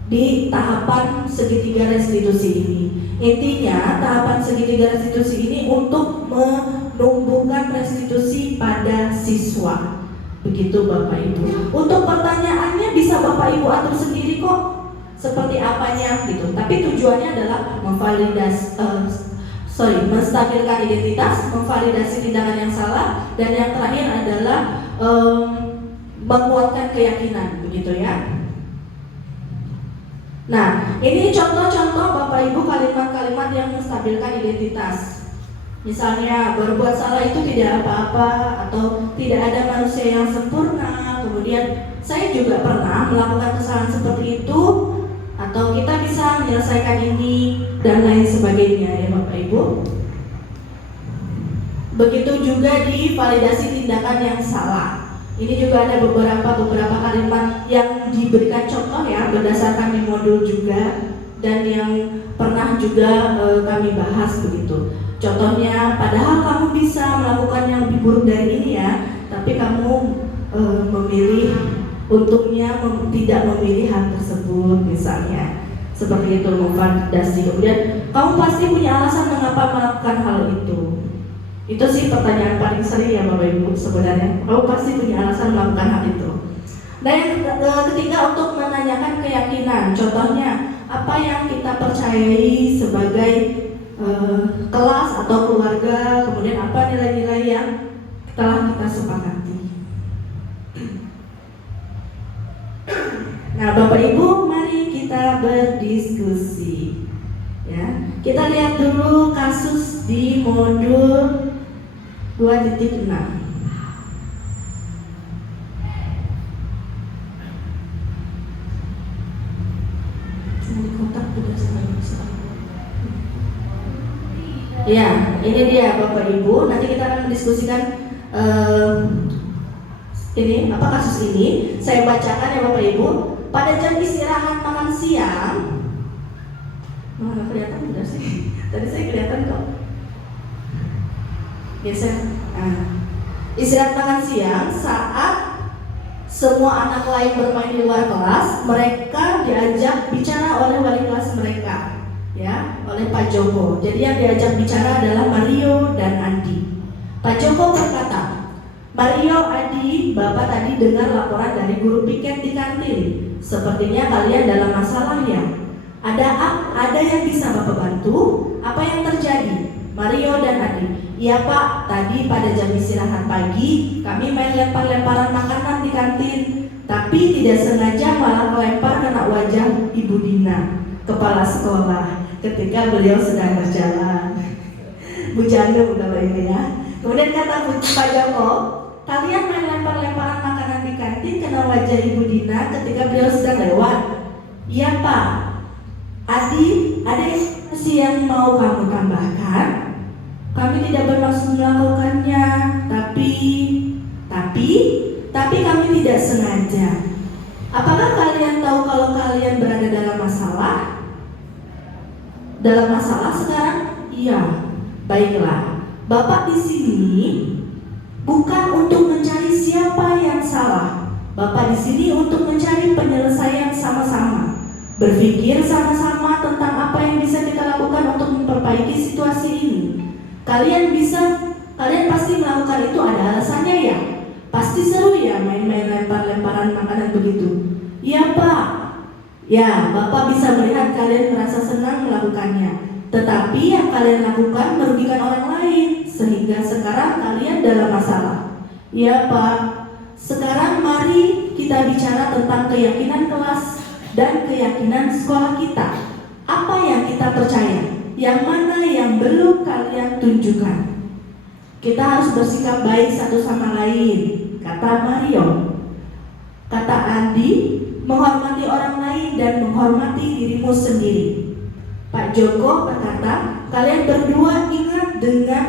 di tahapan segitiga restitusi ini. Intinya tahapan segitiga restitusi ini untuk menumbuhkan restitusi pada siswa. Begitu Bapak Ibu. Untuk pertanyaannya bisa Bapak Ibu atur sendiri kok, seperti apanya gitu. Tapi tujuannya adalah menstabilkan identitas, memvalidasi tindakan yang salah, dan yang terakhir adalah menguatkan keyakinan, begitu ya. Nah, ini contoh-contoh Bapak Ibu kalimat-kalimat yang menstabilkan identitas. Misalnya, berbuat salah itu tidak apa-apa, atau tidak ada manusia yang sempurna. Kemudian, saya juga pernah melakukan kesalahan seperti itu, atau kita bisa menyelesaikan ini, dan lain sebagainya ya Bapak Ibu. Begitu juga di validasi tindakan yang salah. Ini juga ada beberapa kalimat yang diberikan contoh ya, berdasarkan di modul juga, dan yang pernah juga kami bahas begitu. Contohnya, padahal kamu bisa melakukan yang lebih buruk dari ini ya, tapi kamu memilih untuknya tidak memilih hal tersebut, misalnya seperti itu, memvalidasi. Kemudian kamu pasti punya alasan mengapa melakukan hal itu. Itu sih pertanyaan paling sering ya Bapak Ibu sebenarnya. Kamu pasti punya alasan melakukan hal itu. Nah, yang ketiga, untuk menanyakan keyakinan. Contohnya, apa yang kita percayai sebagai kelas atau keluarga, kemudian apa nilai-nilai yang telah kita sepakati. Nah, Bapak Ibu, mari kita berdiskusi. Ya, kita lihat dulu kasus di modul 2.6. Ya, ini dia Bapak Ibu. Nanti kita akan mendiskusikan ini apa kasus ini. Saya bacakan ya Bapak Ibu. Pada jam istirahat makan siang, nggak kelihatan tidak sih? Tadi saya kelihatan kok. Biasa. Istirahat makan siang saat semua anak lain bermain di luar kelas, mereka diajak bicara oleh wali kelas mereka, ya, oleh Pak Joko. Jadi yang diajak bicara adalah Mario dan Andi. Pak Joko berkata, Mario, Adi, Bapak tadi dengar laporan dari guru piket di kantin. Sepertinya kalian dalam masalah ya. Ada yang bisa Bapak bantu? Apa yang terjadi? Mario dan Adi, iya Pak, tadi pada jam istirahat pagi kami main lempar-lemparan makanan di kantin. Tapi tidak sengaja malah melempar kena wajah Ibu Dina, kepala sekolah, ketika beliau sedang berjalan. Bu Janu kalau ini ya. Kemudian kata Pak Joko, kalian main lempar-lemparan makanan di kantin kena wajah Ibu Dina ketika beliau sedang lewat. Iya Pak. Adi, ada informasi yang mau kamu tambahkan? Kami tidak bermaksud melakukannya, tapi kami tidak sengaja. Apakah kalian tahu kalau kalian berada dalam masalah? Dalam masalah sekarang? Iya. Baiklah. Bapak di sini bukan untuk mencari siapa yang salah. Bapak di sini untuk mencari penyelesaian sama-sama. Berpikir sama-sama tentang apa yang bisa kita lakukan untuk memperbaiki situasi ini. Kalian pasti melakukan itu ada alasannya ya. Pasti seru ya main-main lempar-lemparan makanan begitu. Iya Pak. Ya, Bapak bisa melihat kalian merasa senang melakukannya. Tetapi yang kalian lakukan merugikan orang lain, sehingga sekarang kalian dalam masalah. Iya Pak. Sekarang mari kita bicara tentang keyakinan kelas dan keyakinan sekolah kita. Apa yang kita percaya? Yang mana yang belum kalian tunjukkan? Kita harus bersikap baik satu sama lain, kata Mario. Kata Andi, menghormati orang lain dan menghormati dirimu sendiri. Pak Joko berkata, kalian berdua ingat dengan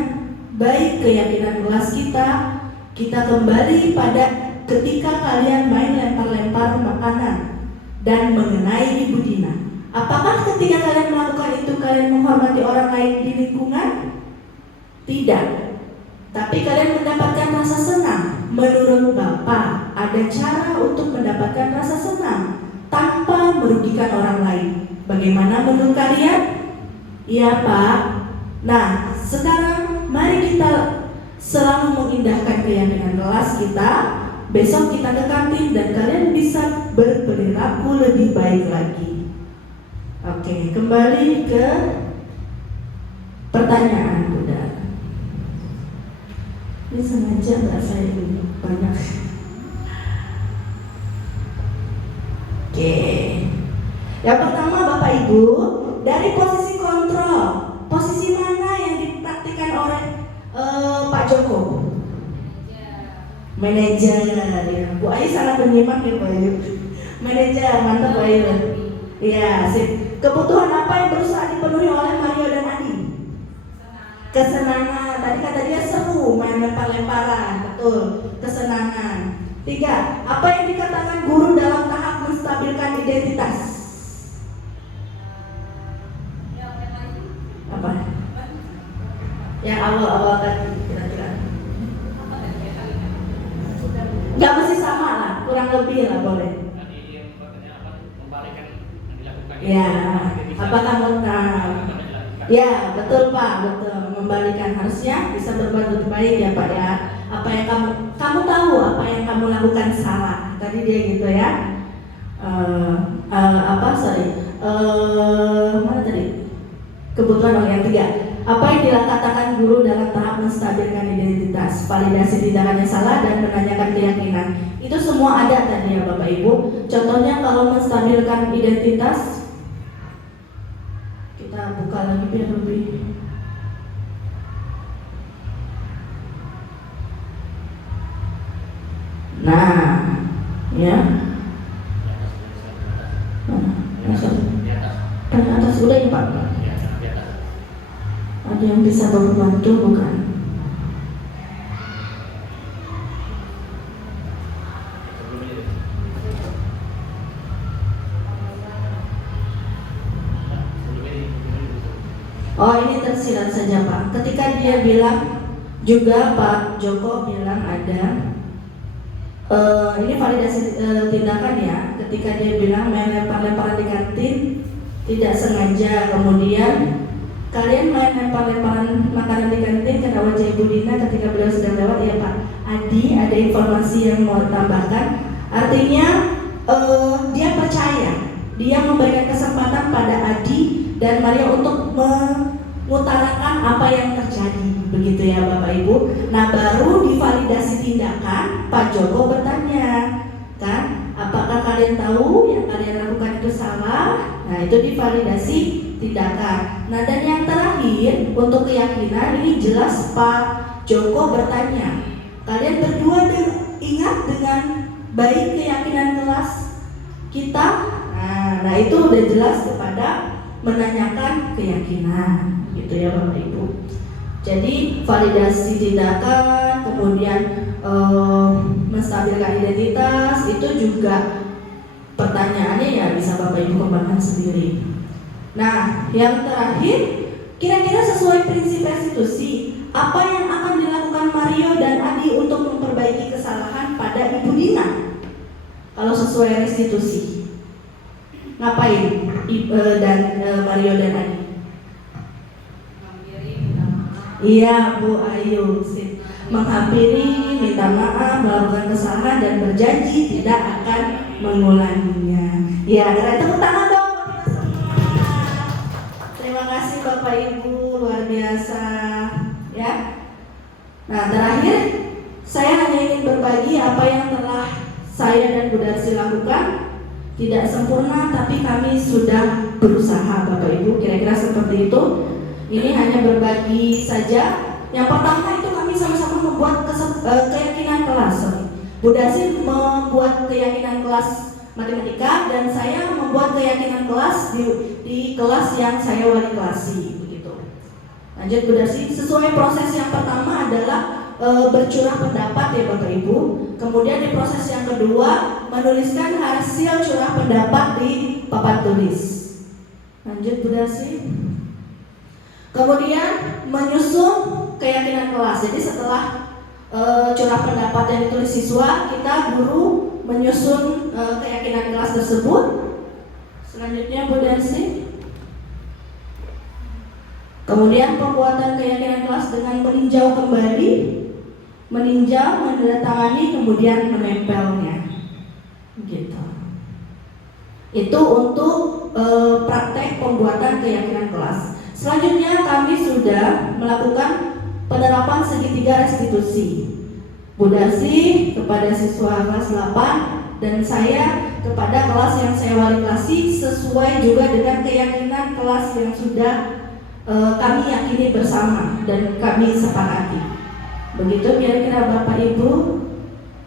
baik keyakinan kelas kita. Kita kembali pada ketika kalian main lempar-lempar makanan dan mengenai Ibu Dina. Apakah ketika kalian melakukan itu kalian menghormati orang lain di lingkungan? Tidak. Tapi kalian mendapatkan rasa senang. Menurut Bapak, ada cara untuk mendapatkan rasa senang tanpa merugikan orang lain. Bagaimana menurut kalian? Iya Pak. Nah, sekarang mari kita selalu mengindahkan keyakinan kelas kita. Besok kita ke kantin dan kalian bisa berperilaku lebih baik lagi. Oke, kembali ke Pertanyaan Bunda. Ini sengaja nggak saya banyak. Oke. Yang pertama Bapak Ibu, dari posisi kontrol, posisi mana yang dipraktikkan oleh Pak Joko? Manajer, ya. Bu Ayu sangat menyimak ya Pak Ayu. Manajer, mantap Pak Ayu. Ya, sip. Kebutuhan apa yang berusaha dipenuhi oleh Mario dan Adi? Kesenangan. Tadi kata dia seru, main lempar-lemparan, betul. Kesenangan. 3. Apa yang dikatakan guru dalam tahap menstabilkan identitas? Apa? Yang awal-awal tadi kira-kira. Gak mesti sama lah, kurang lebih lah boleh. Ya, apa kamu tahu? Ya, betul Pak, betul. Membalikan harusnya bisa berbuat lebih baik ya Pak ya. Apa yang kamu tahu apa yang kamu lakukan salah. Tadi dia gitu ya. Mana tadi? Kebutuhan yang 3. Apa yang dikatakan guru dalam tahap menstabilkan identitas, validasi tindakan yang salah dan menanyakan keyakinan. Itu semua ada tadi ya Bapak Ibu. Contohnya kalau menstabilkan identitas, kita buka lagi biar lebih. Nah, ya. Paling atas udah ya Pak. Ada yang bisa membantu bukan? Oh ini tersirat saja Pak. Ketika dia bilang juga Pak Joko bilang ada ini validasi tindakan ya. Ketika dia bilang main lempar-lemparan di kantin tidak sengaja, kemudian kalian main lempar-lemparan makanan di kantin kena wajah Ibu Dina ketika beliau sedang lewat. Ya Pak Adi, ada informasi yang mau tambahkan. Artinya dia percaya, dia memberikan kesempatan pada Adi dan Maria untuk mengutarakan apa yang terjadi, begitu ya Bapak Ibu. Nah baru divalidasi tindakan, Pak Joko bertanya, kan, apakah kalian tahu yang kalian lakukan itu salah? Nah itu divalidasi tindakan. Nah dan yang terakhir untuk keyakinan, ini jelas Pak Joko bertanya, kalian berdua ingat dengan baik keyakinan kelas kita? Nah itu udah jelas kepada menanyakan keyakinan, gitu ya Bapak Ibu. Jadi validasi tindakan, kemudian menstabilkan identitas, itu juga pertanyaannya ya bisa Bapak Ibu kembangkan sendiri. Nah, yang terakhir, kira-kira sesuai prinsip restitusi, apa yang akan dilakukan Mario dan Adi untuk memperbaiki kesalahan pada Ibu Dina? Kalau sesuai restitusi, ngapain Mario dan Adi? Iya Bu Ayu, menghampiri, minta maaf, melakukan kesalahan dan berjanji tidak akan mengulanginya. Ya, karena tepuk tangan dong. Terima kasih Bapak Ibu, luar biasa ya. Nah terakhir, saya hanya ingin berbagi apa yang telah saya dan Bu Darsi lakukan. Tidak sempurna, tapi kami sudah berusaha Bapak Ibu, kira-kira seperti itu. Ini hanya berbagi saja. Yang pertama itu kami sama-sama membuat keyakinan kelas. Bu Darsi membuat keyakinan kelas matematika dan saya membuat keyakinan kelas di kelas yang saya wali kelasi, begitu. Lanjut Bu Darsi, sesuai proses yang pertama adalah bercurah pendapat ya Bapak Ibu. Kemudian di proses yang kedua menuliskan hasil curah pendapat di papan tulis. Lanjut Bu Darsi. Kemudian menyusun keyakinan kelas. Jadi setelah curah pendapat yang ditulis siswa, kita guru menyusun keyakinan kelas tersebut. Selanjutnya Bu Darsi. Kemudian pembuatan keyakinan kelas dengan meninjau kembali, menandatangani, kemudian menempelnya. Gitu. Itu untuk praktek pembuatan keyakinan kelas. Selanjutnya kami sudah melakukan penerapan segitiga restitusi. Bu Darsi kepada siswa kelas 8 dan saya kepada kelas yang saya wali kelasi, sesuai juga dengan keyakinan kelas yang sudah kami yakini bersama dan kami sepakati. Begitu kira-kira Bapak Ibu.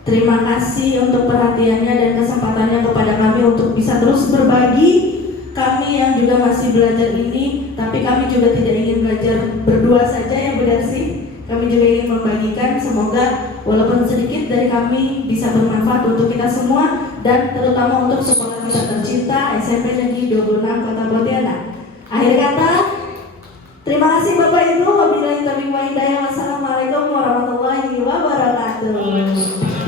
Terima kasih untuk perhatiannya dan kesempatannya kepada kami untuk bisa terus berbagi. Kami yang juga masih belajar ini, tapi kami juga tidak ingin belajar berdua saja ya Bu Darsi. Kami juga ingin membagikan, semoga walaupun sedikit dari kami bisa bermanfaat untuk kita semua dan terutama untuk sekolah kita tercinta SMP Negeri 26 Kota Pontianak. Akhir kata, terima kasih Bapak Ibu. Wabillahi taufiq wal hidayah. Wassalamualaikum warahmatullahi wabarakatuh.